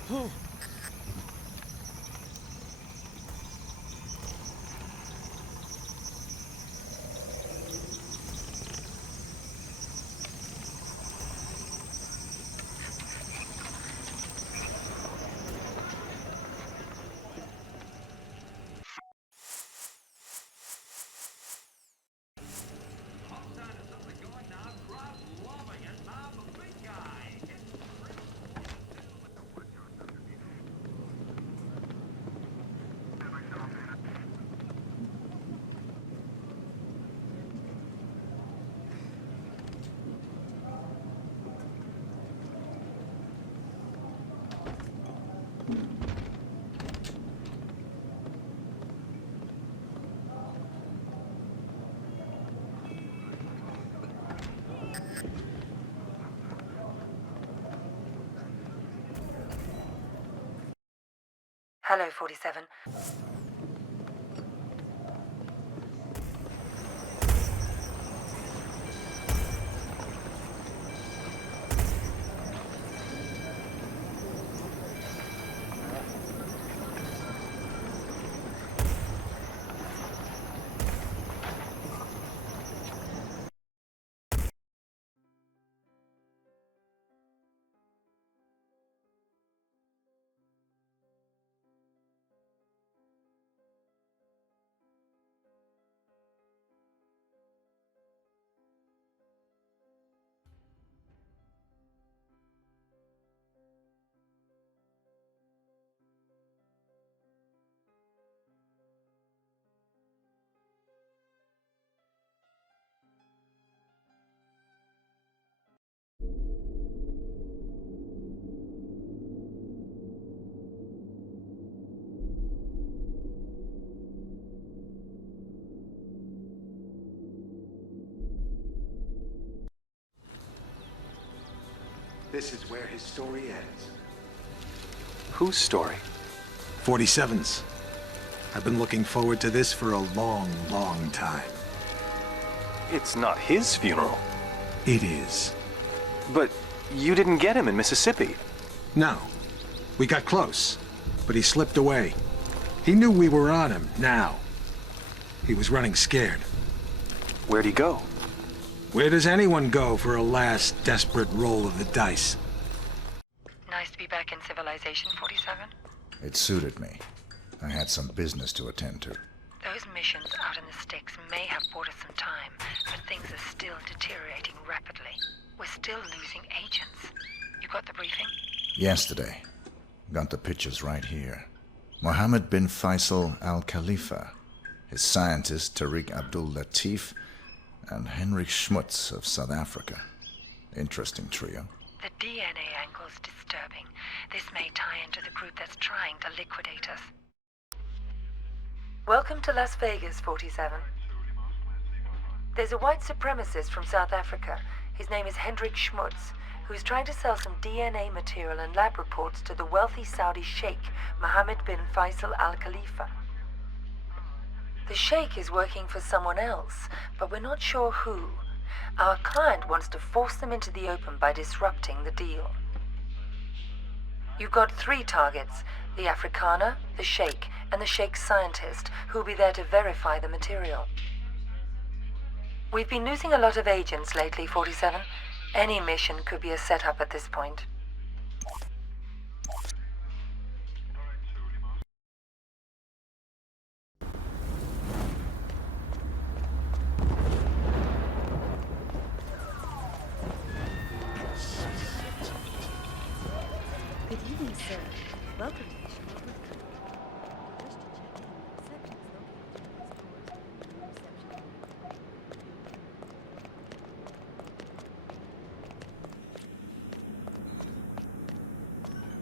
Oh. Hello, 47. This is where his story ends. Whose story? 47's. I've been looking forward to this for a long, long time. It's not his funeral. It is. But you didn't get him in Mississippi. No. We got close, but he slipped away. He knew we were on him, now. He was running scared. Where'd he go? Where does anyone go for a last desperate roll of the dice? Nice to be back in civilization, 47. It suited me. I had some business to attend to. Those missions out in the sticks may have bought us some time, but things are still deteriorating rapidly. We're still losing agents. You got the briefing? Yesterday. Got the pictures right here. Mohammed bin Faisal Al Khalifa, his scientist Tariq Abdul Latif, and Henrik Schmutz of South Africa. Interesting trio. The DNA angle's disturbing. This may tie into the group that's trying to liquidate us. Welcome to Las Vegas, 47. There's a white supremacist from South Africa. His name is Henrik Schmutz, who's trying to sell some DNA material and lab reports to the wealthy Saudi sheikh, Mohammed bin Faisal Al Khalifa. The sheikh is working for someone else, but we're not sure who. Our client wants to force them into the open by disrupting the deal. You've got 3 targets, the Afrikaner, the sheikh, and the sheikh's scientist, who'll be there to verify the material. We've been losing a lot of agents lately, 47. Any mission could be a setup at this point. Good evening, sir. Welcome to Fechando. Wish to check in. Reception's located in the stores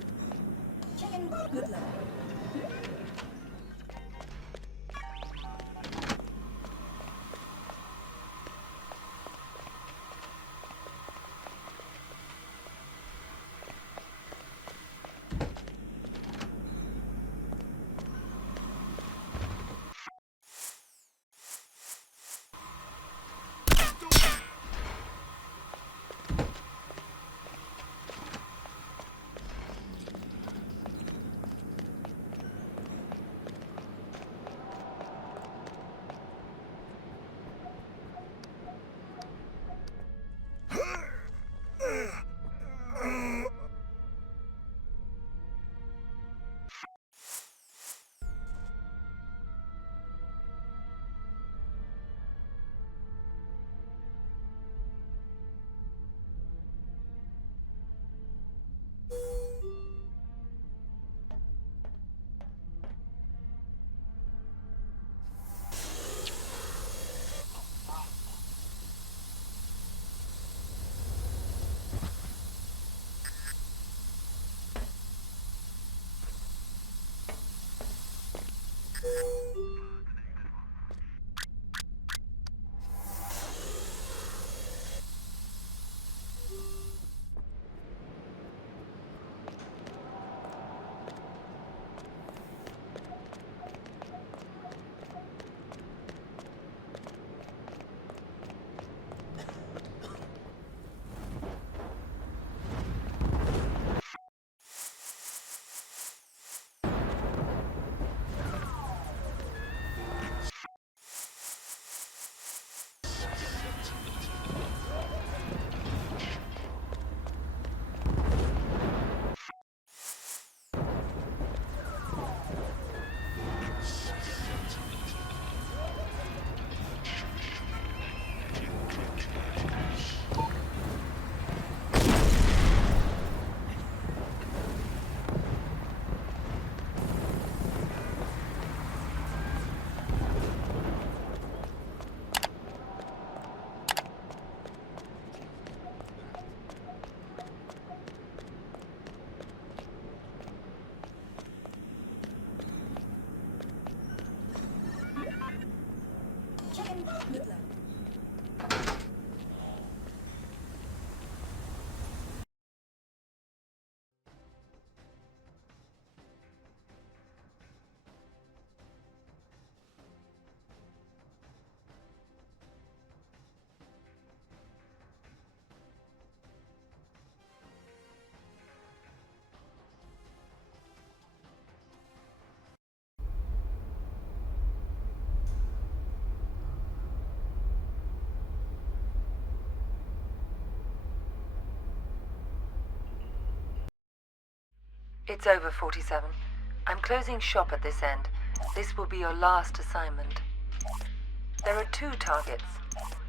reception. Check in. Good luck. It's over, 47. I'm closing shop at this end. This will be your last assignment. There are 2 targets.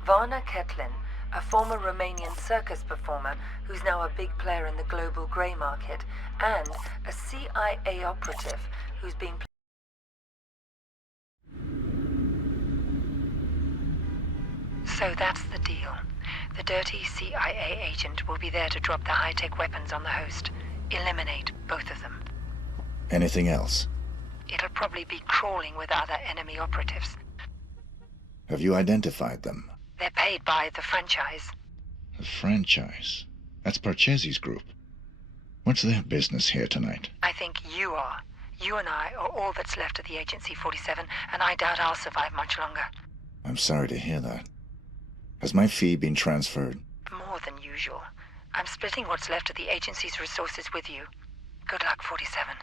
Varna Ketlin, a former Romanian circus performer who's now a big player in the global grey market, and a CIA operative who's being... So that's the deal. The dirty CIA agent will be there to drop the high-tech weapons on the host. Eliminate both of them. Anything else? It'll probably be crawling with other enemy operatives. Have you identified them? They're paid by the franchise. The franchise? That's Parcheesi's group. What's their business here tonight? I think you are. You and I are all that's left of the agency, 47, and I doubt I'll survive much longer. I'm sorry to hear that. Has my fee been transferred? More than usual. I'm splitting what's left of the agency's resources with you. Good luck, 47.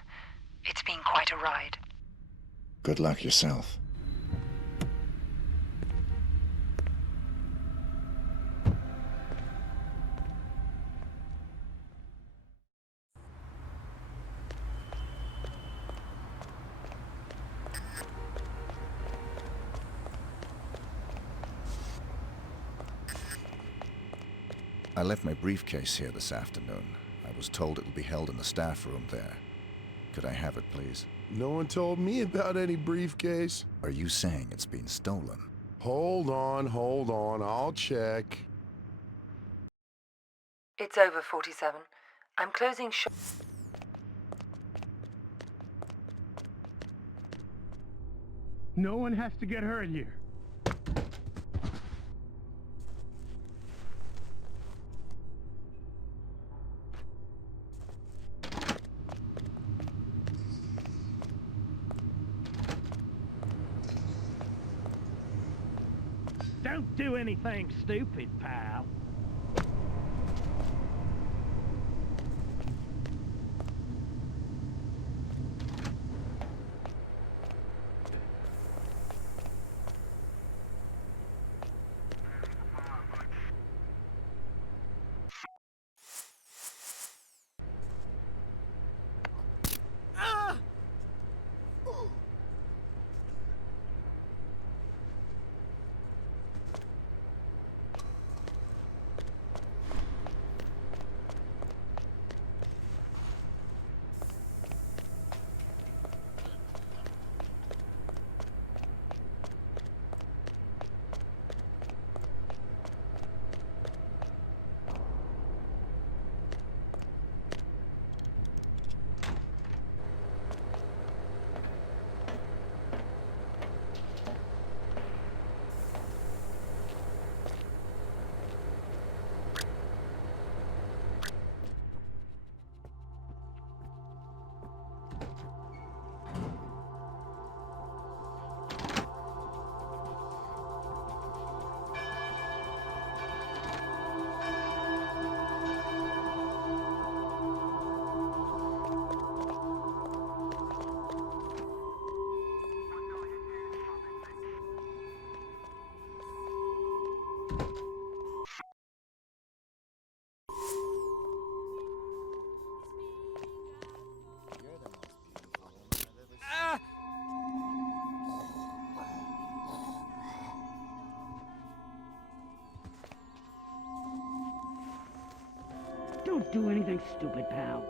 It's been quite a ride. Good luck yourself. I left my briefcase here this afternoon. I was told it will be held in the staff room there. Could I have it, please? No one told me about any briefcase. Are you saying it's been stolen? Hold on, I'll check. It's over, 47. I'm closing shop. No one has to get hurt here. Don't do anything stupid, pal. Don't do anything stupid, pal.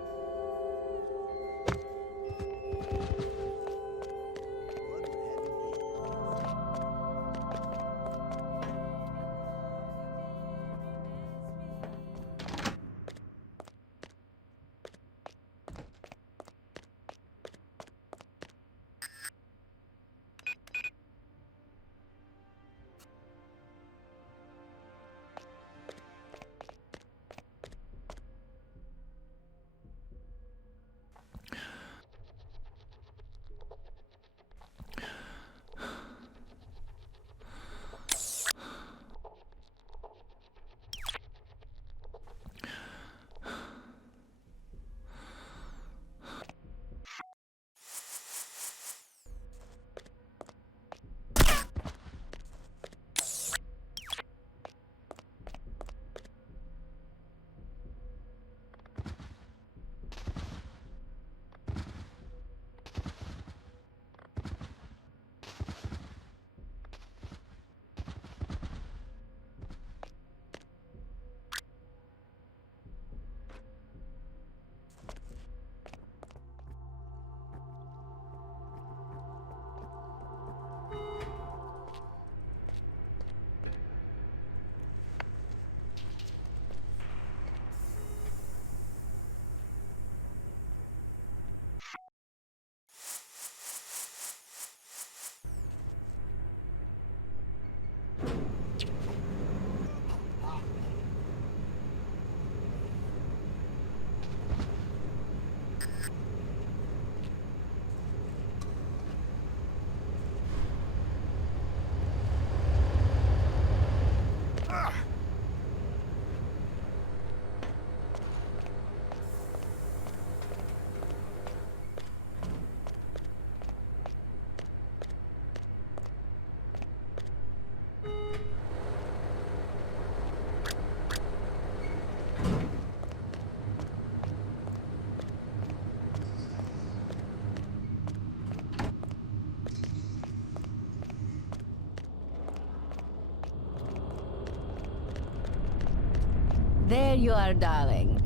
There you are, darling.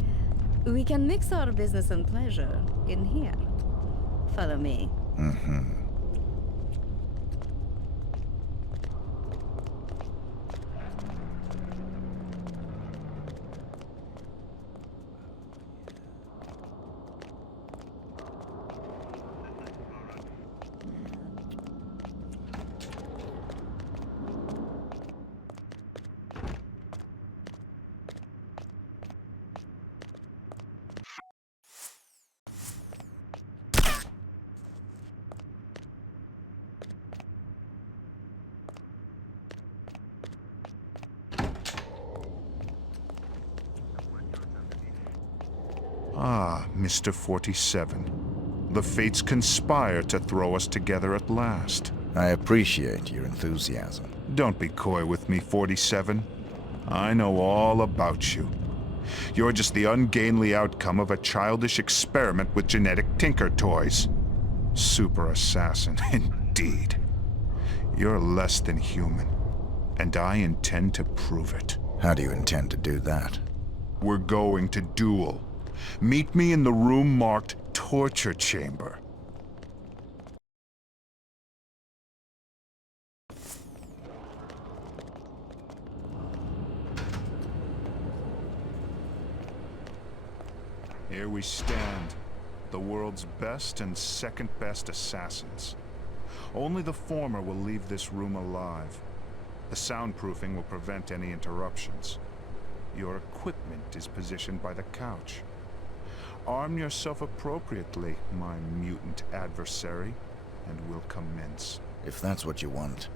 We can mix our business and pleasure in here. Follow me. Mm-hmm. Ah, Mr. 47. The fates conspire to throw us together at last. I appreciate your enthusiasm. Don't be coy with me, 47. I know all about you. You're just the ungainly outcome of a childish experiment with genetic tinker toys. Super assassin, indeed. You're less than human, and I intend to prove it. How do you intend to do that? We're going to duel. Meet me in the room marked Torture Chamber. Here we stand, the world's best and second best assassins. Only the former will leave this room alive. The soundproofing will prevent any interruptions. Your equipment is positioned by the couch. Arm yourself appropriately, my mutant adversary, and we'll commence. If that's what you want.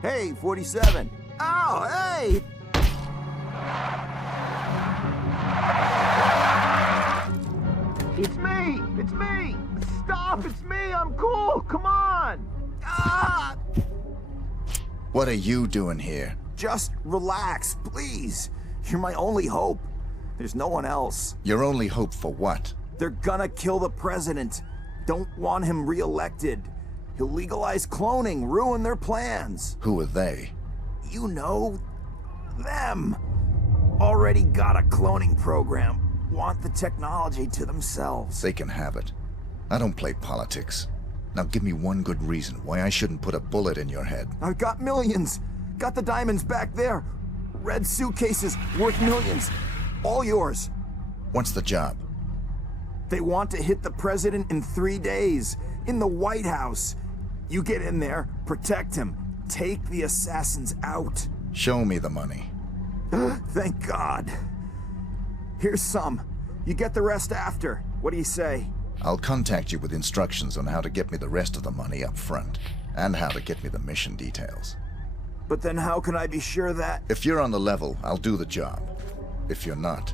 Hey, 47. Oh, hey! It's me! It's me! Stop! It's me! I'm cool! Come on! Ah! What are you doing here? Just relax, please. You're my only hope. There's no one else. Your only hope for what? They're gonna kill the president. Don't want him re-elected. He'll legalize cloning, ruin their plans. Who are they? You know, them. Already got a cloning program. want the technology to themselves. They can have it. I don't play politics. Now give me one good reason why I shouldn't put a bullet in your head. I've got millions. Got the diamonds back there. Red suitcases worth millions. All yours. What's the job? They want to hit the president in 3 days. In the White House. You get in there, protect him, take the assassins out. Show me the money. Thank God. Here's some. You get the rest after. What do you say? I'll contact you with instructions on how to get me the rest of the money up front, and how to get me the mission details. But then how can I be sure that... If you're on the level, I'll do the job. If you're not,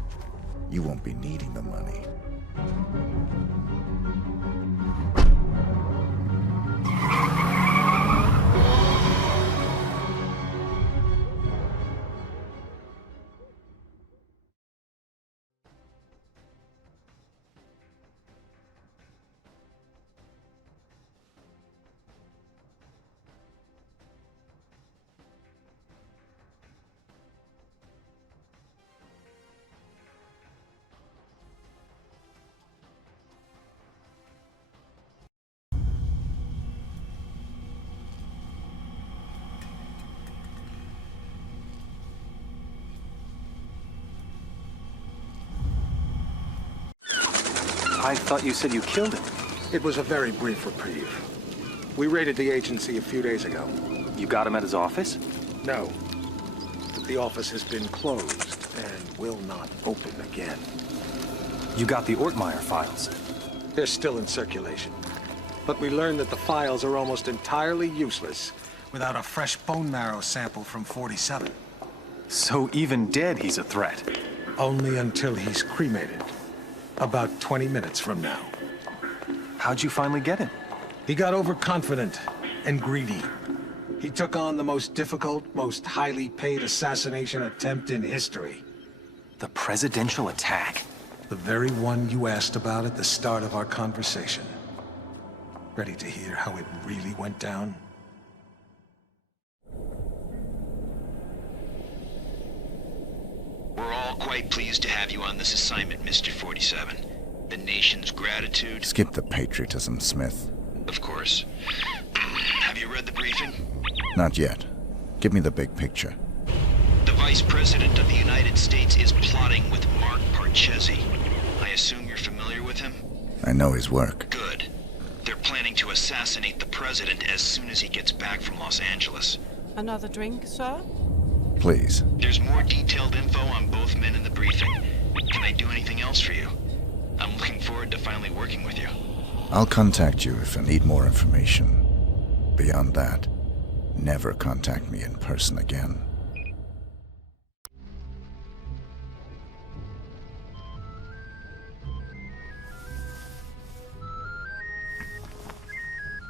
you won't be needing the money. I thought you said you killed him. It was a very brief reprieve. We raided the agency a few days ago. You got him at his office? No. But the office has been closed and will not open again. You got the Ortmeyer files? They're still in circulation. But we learned that the files are almost entirely useless without a fresh bone marrow sample from 47. So even dead, he's a threat? Only until he's cremated. About 20 minutes from now. How'd you finally get him? He got overconfident and greedy. He took on the most difficult, most highly paid assassination attempt in history. The presidential attack? The very one you asked about at the start of our conversation. Ready to hear how it really went down? We're all quite pleased to have you on this assignment, Mr. 47. The nation's gratitude... Skip the patriotism, Smith. Of course. Have you read the briefing? Not yet. Give me the big picture. The Vice President of the United States is plotting with Mark Parchesi. I assume you're familiar with him? I know his work. Good. They're planning to assassinate the President as soon as he gets back from Los Angeles. Another drink, sir? Please. There's more detailed info on both men in the briefing. Can I do anything else for you? I'm looking forward to finally working with you. I'll contact you if I need more information. Beyond that, never contact me in person again.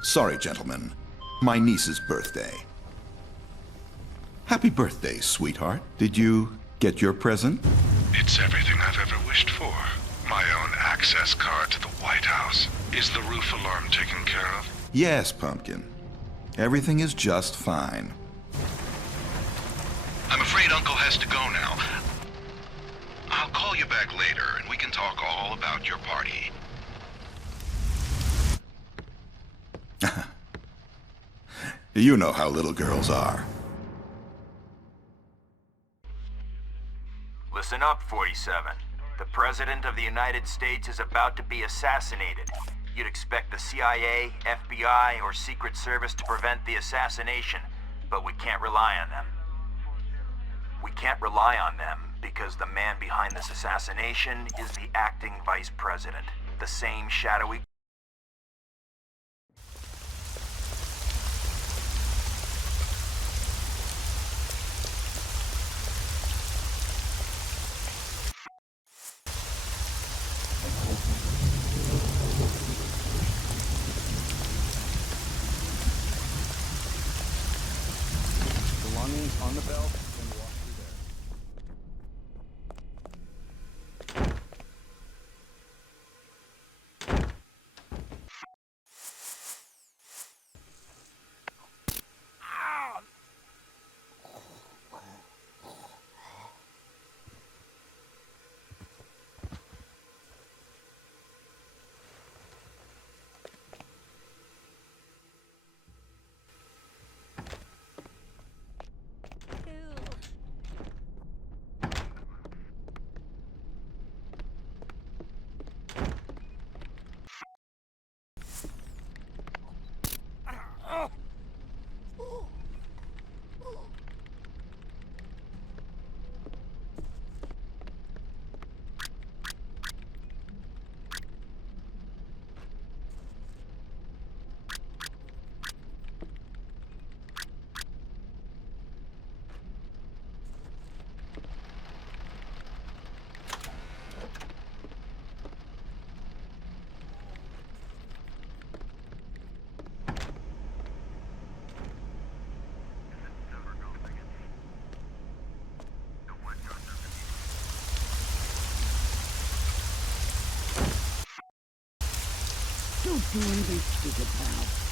Sorry, gentlemen. My niece's birthday. Happy birthday, sweetheart. Did you get your present? It's everything I've ever wished for. My own access card to the White House. Is the roof alarm taken care of? Yes, Pumpkin. Everything is just fine. I'm afraid Uncle has to go now. I'll call you back later and we can talk all about your party. You know how little girls are. Listen up, 47. The President of the United States is about to be assassinated. You'd expect the CIA, FBI, or Secret Service to prevent the assassination, but we can't rely on them. We can't rely on them because the man behind this assassination is the acting Vice President, the same shadowy... On the belt, then walk through there. Don't do anything stupid, pal.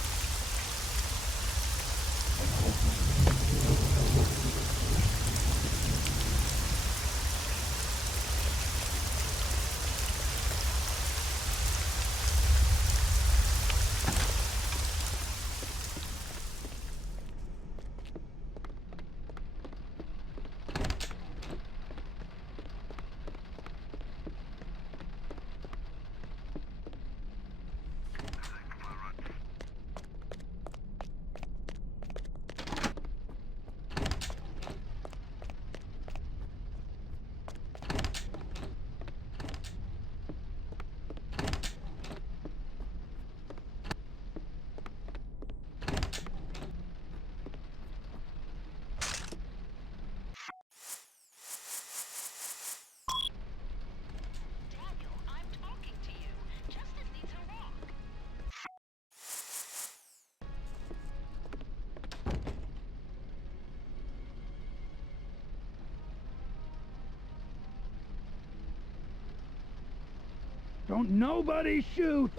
Don't nobody shoot!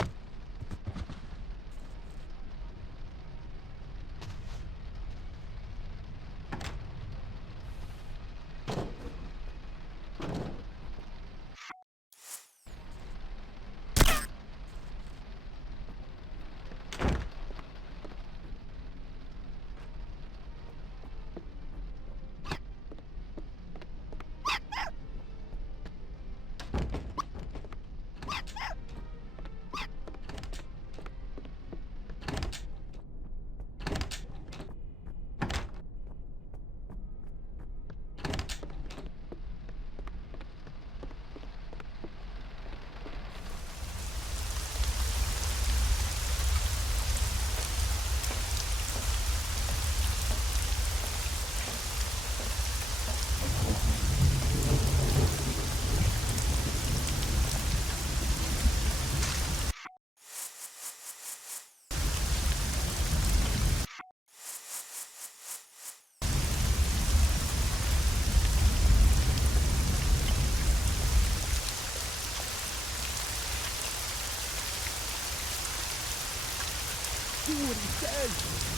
Do what he says,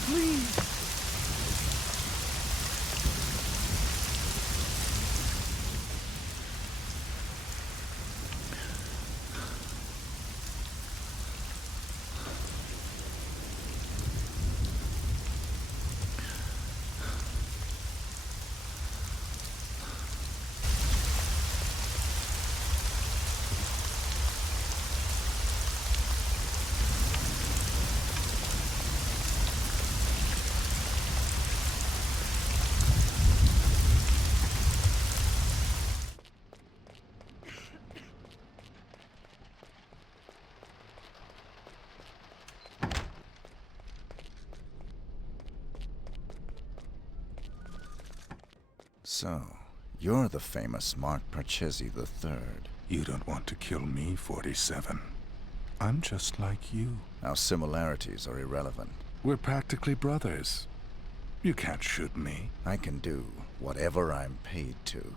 please. So, you're the famous Mark Parchesi III. You don't want to kill me, 47. I'm just like you. Our similarities are irrelevant. We're practically brothers. You can't shoot me. I can do whatever I'm paid to.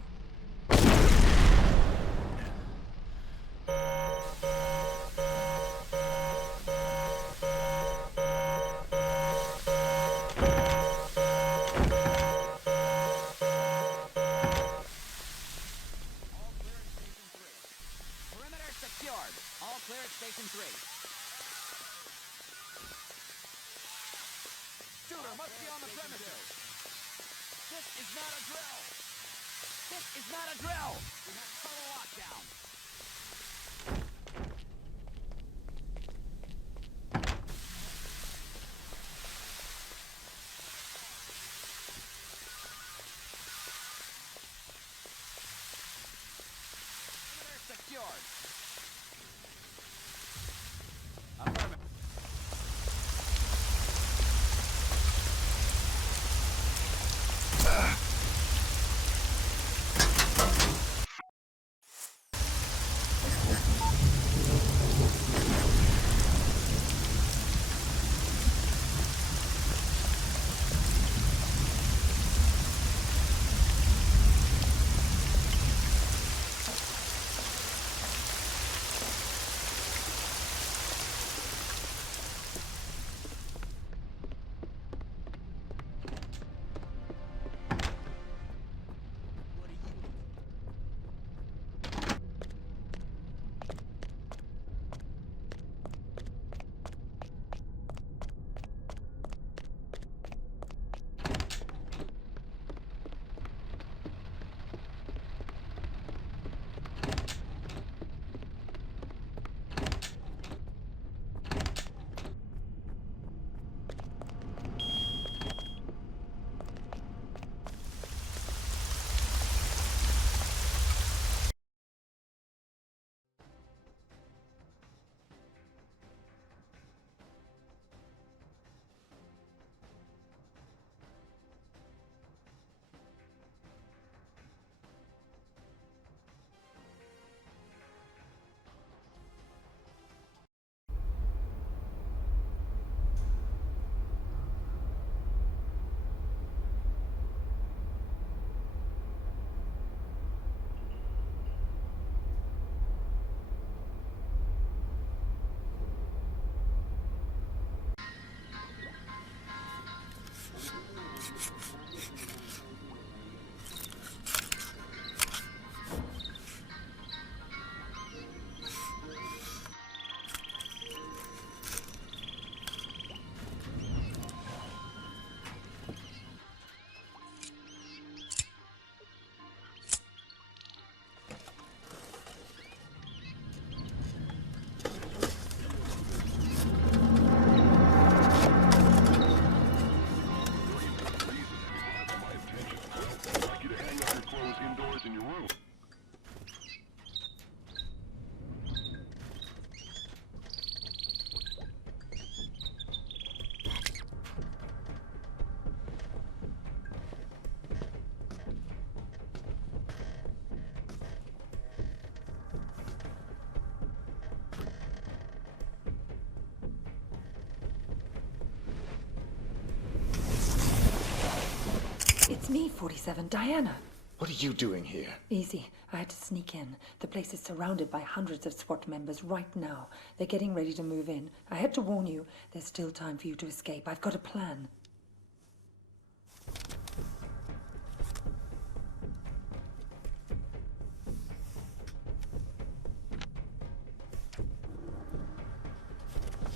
It's me, 47, Diana. What are you doing here? Easy. I had to sneak in. The place is surrounded by hundreds of SWAT members right now. They're getting ready to move in. I had to warn you, there's still time for you to escape. I've got a plan.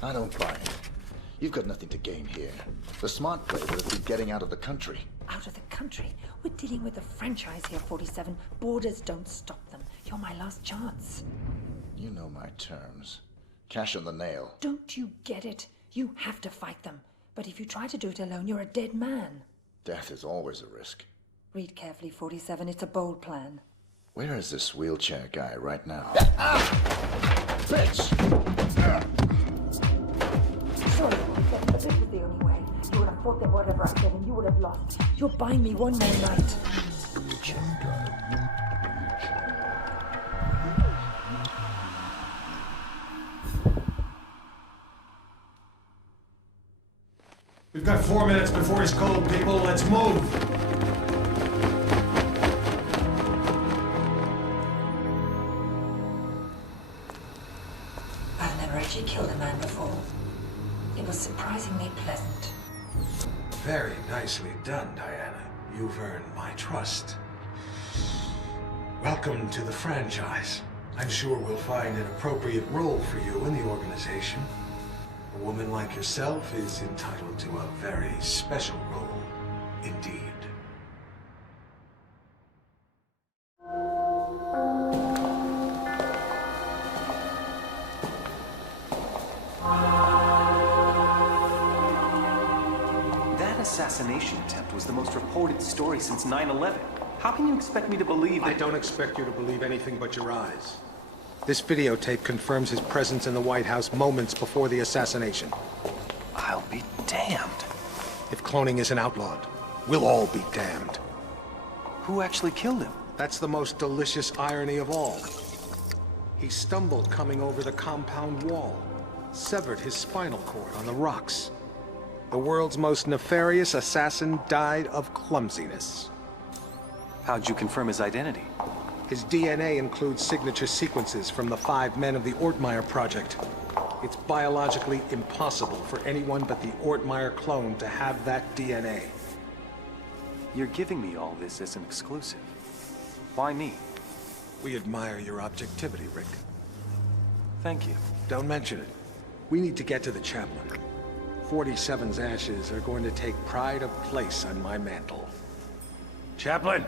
I don't buy it. You've got nothing to gain here. The smart play would have been getting out of the country. Out of the country? We're dealing with a franchise here, 47. Borders don't stop them. You're my last chance. You know my terms. Cash on the nail. Don't you get it? You have to fight them. But if you try to do it alone, you're a dead man. Death is always a risk. Read carefully, 47. It's a bold plan. Where is this wheelchair guy right now? Bitch! Sorry, 47, but this was the only way. You would have fought them whatever I said, and you would have lost. You're buying me one more night. We've got 4 minutes before he's cold, people. Let's move. I've never actually killed a man before. It was surprisingly pleasant. Very nicely done, Diana. You've earned my trust. Welcome to the franchise. I'm sure we'll find an appropriate role for you in the organization. A woman like yourself is entitled to a very special role, indeed. That assassination attempt was the most reported story since 9/11. How can you expect me to believe that? I don't expect you to believe anything but your eyes. This videotape confirms his presence in the White House moments before the assassination. I'll be damned. If cloning isn't outlawed, we'll all be damned. Who actually killed him? That's the most delicious irony of all. He stumbled coming over the compound wall, severed his spinal cord on the rocks. The world's most nefarious assassin died of clumsiness. How'd you confirm his identity? His DNA includes signature sequences from the 5 men of the Ortmeyer project. It's biologically impossible for anyone but the Ortmeyer clone to have that DNA. You're giving me all this as an exclusive. Why me? We admire your objectivity, Rick. Thank you. Don't mention it. We need to get to the chaplain. 47's ashes are going to take pride of place on my mantle. Chaplain!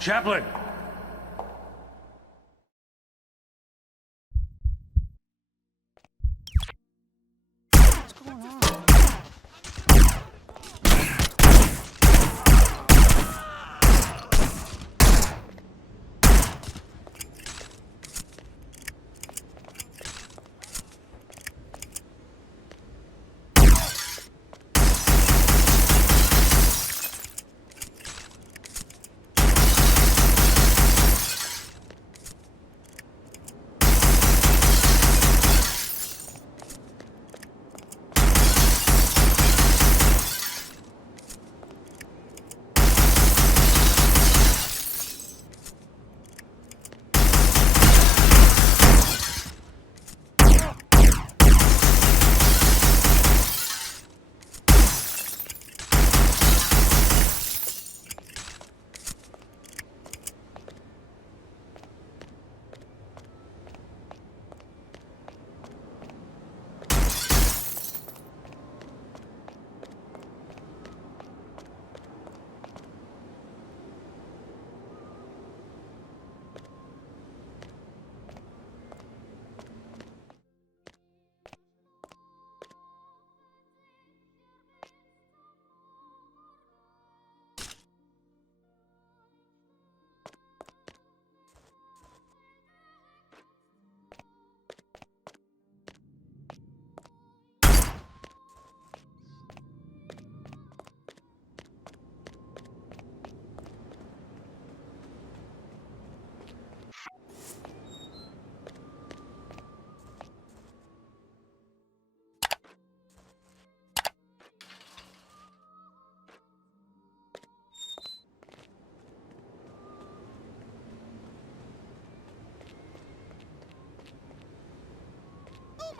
Chaplain!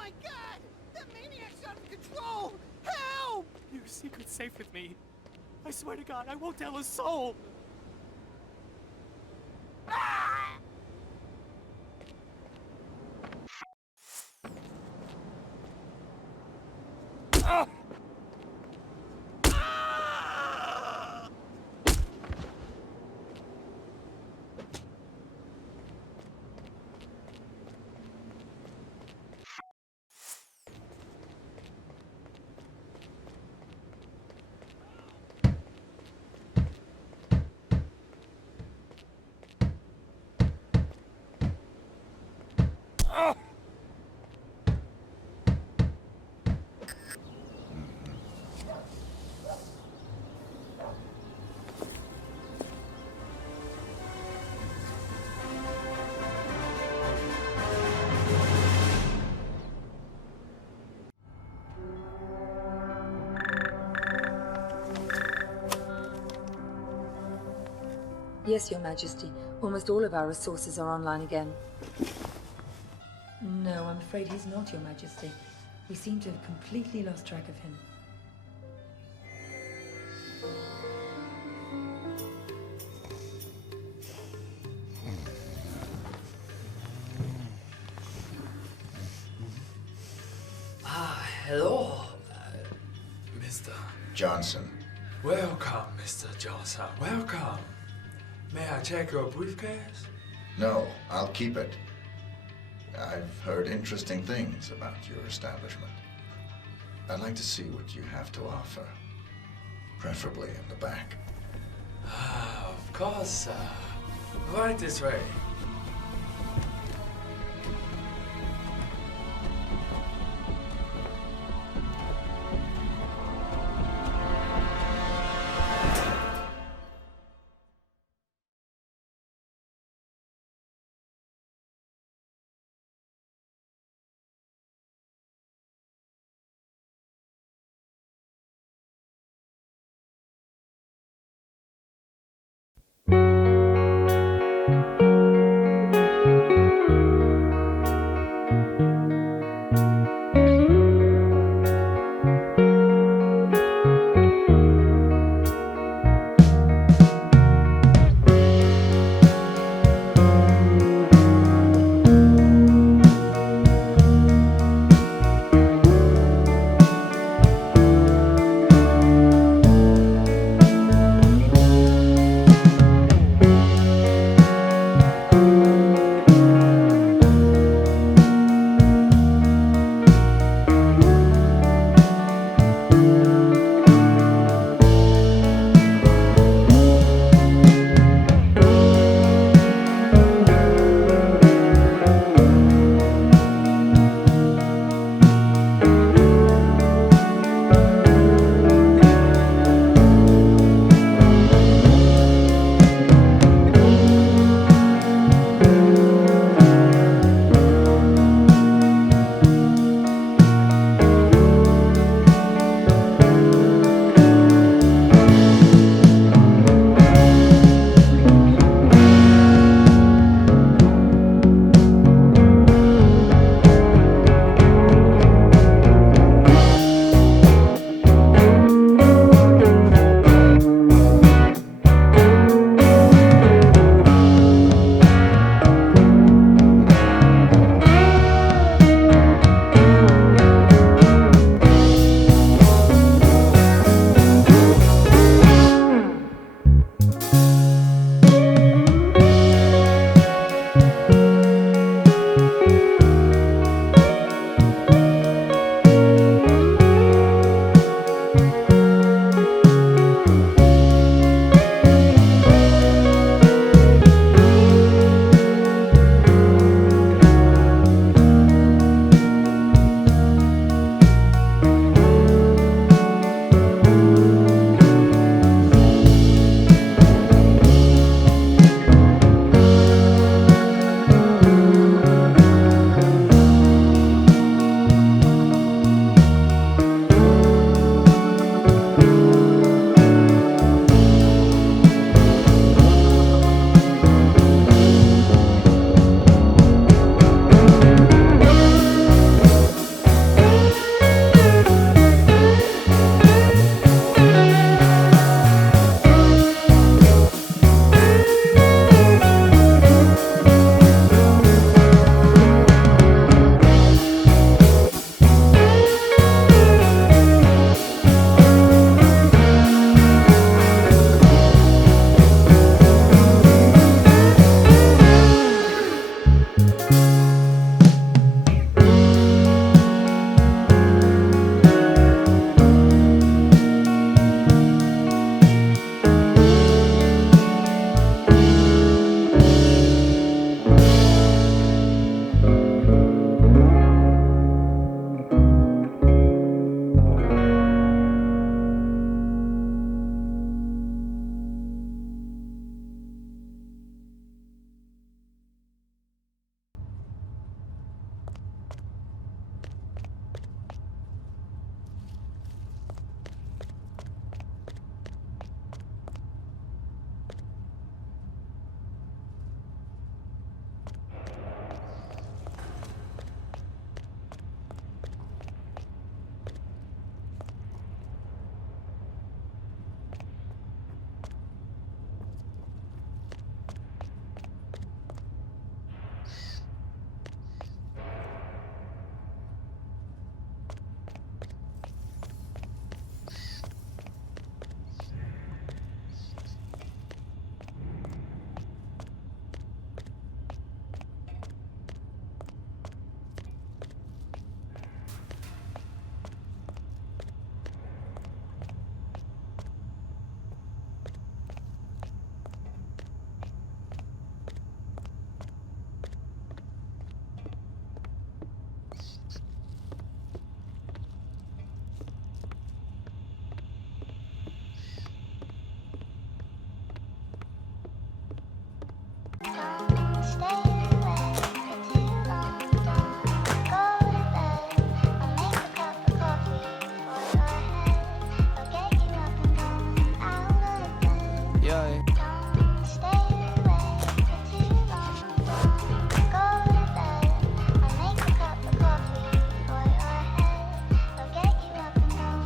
my god! That maniac's out of control! Help! Your secret's safe with me. I swear to God, I won't tell a soul. Yes, Your Majesty. Almost all of our resources are online again. No, I'm afraid he's not, Your Majesty. We seem to have completely lost track of him. Hello, Mr. Johnson. Welcome, Mr. Johnson. Welcome. May I check your briefcase? No, I'll keep it. I've heard interesting things about your establishment. I'd like to see what you have to offer, preferably in the back. Of course, right this way.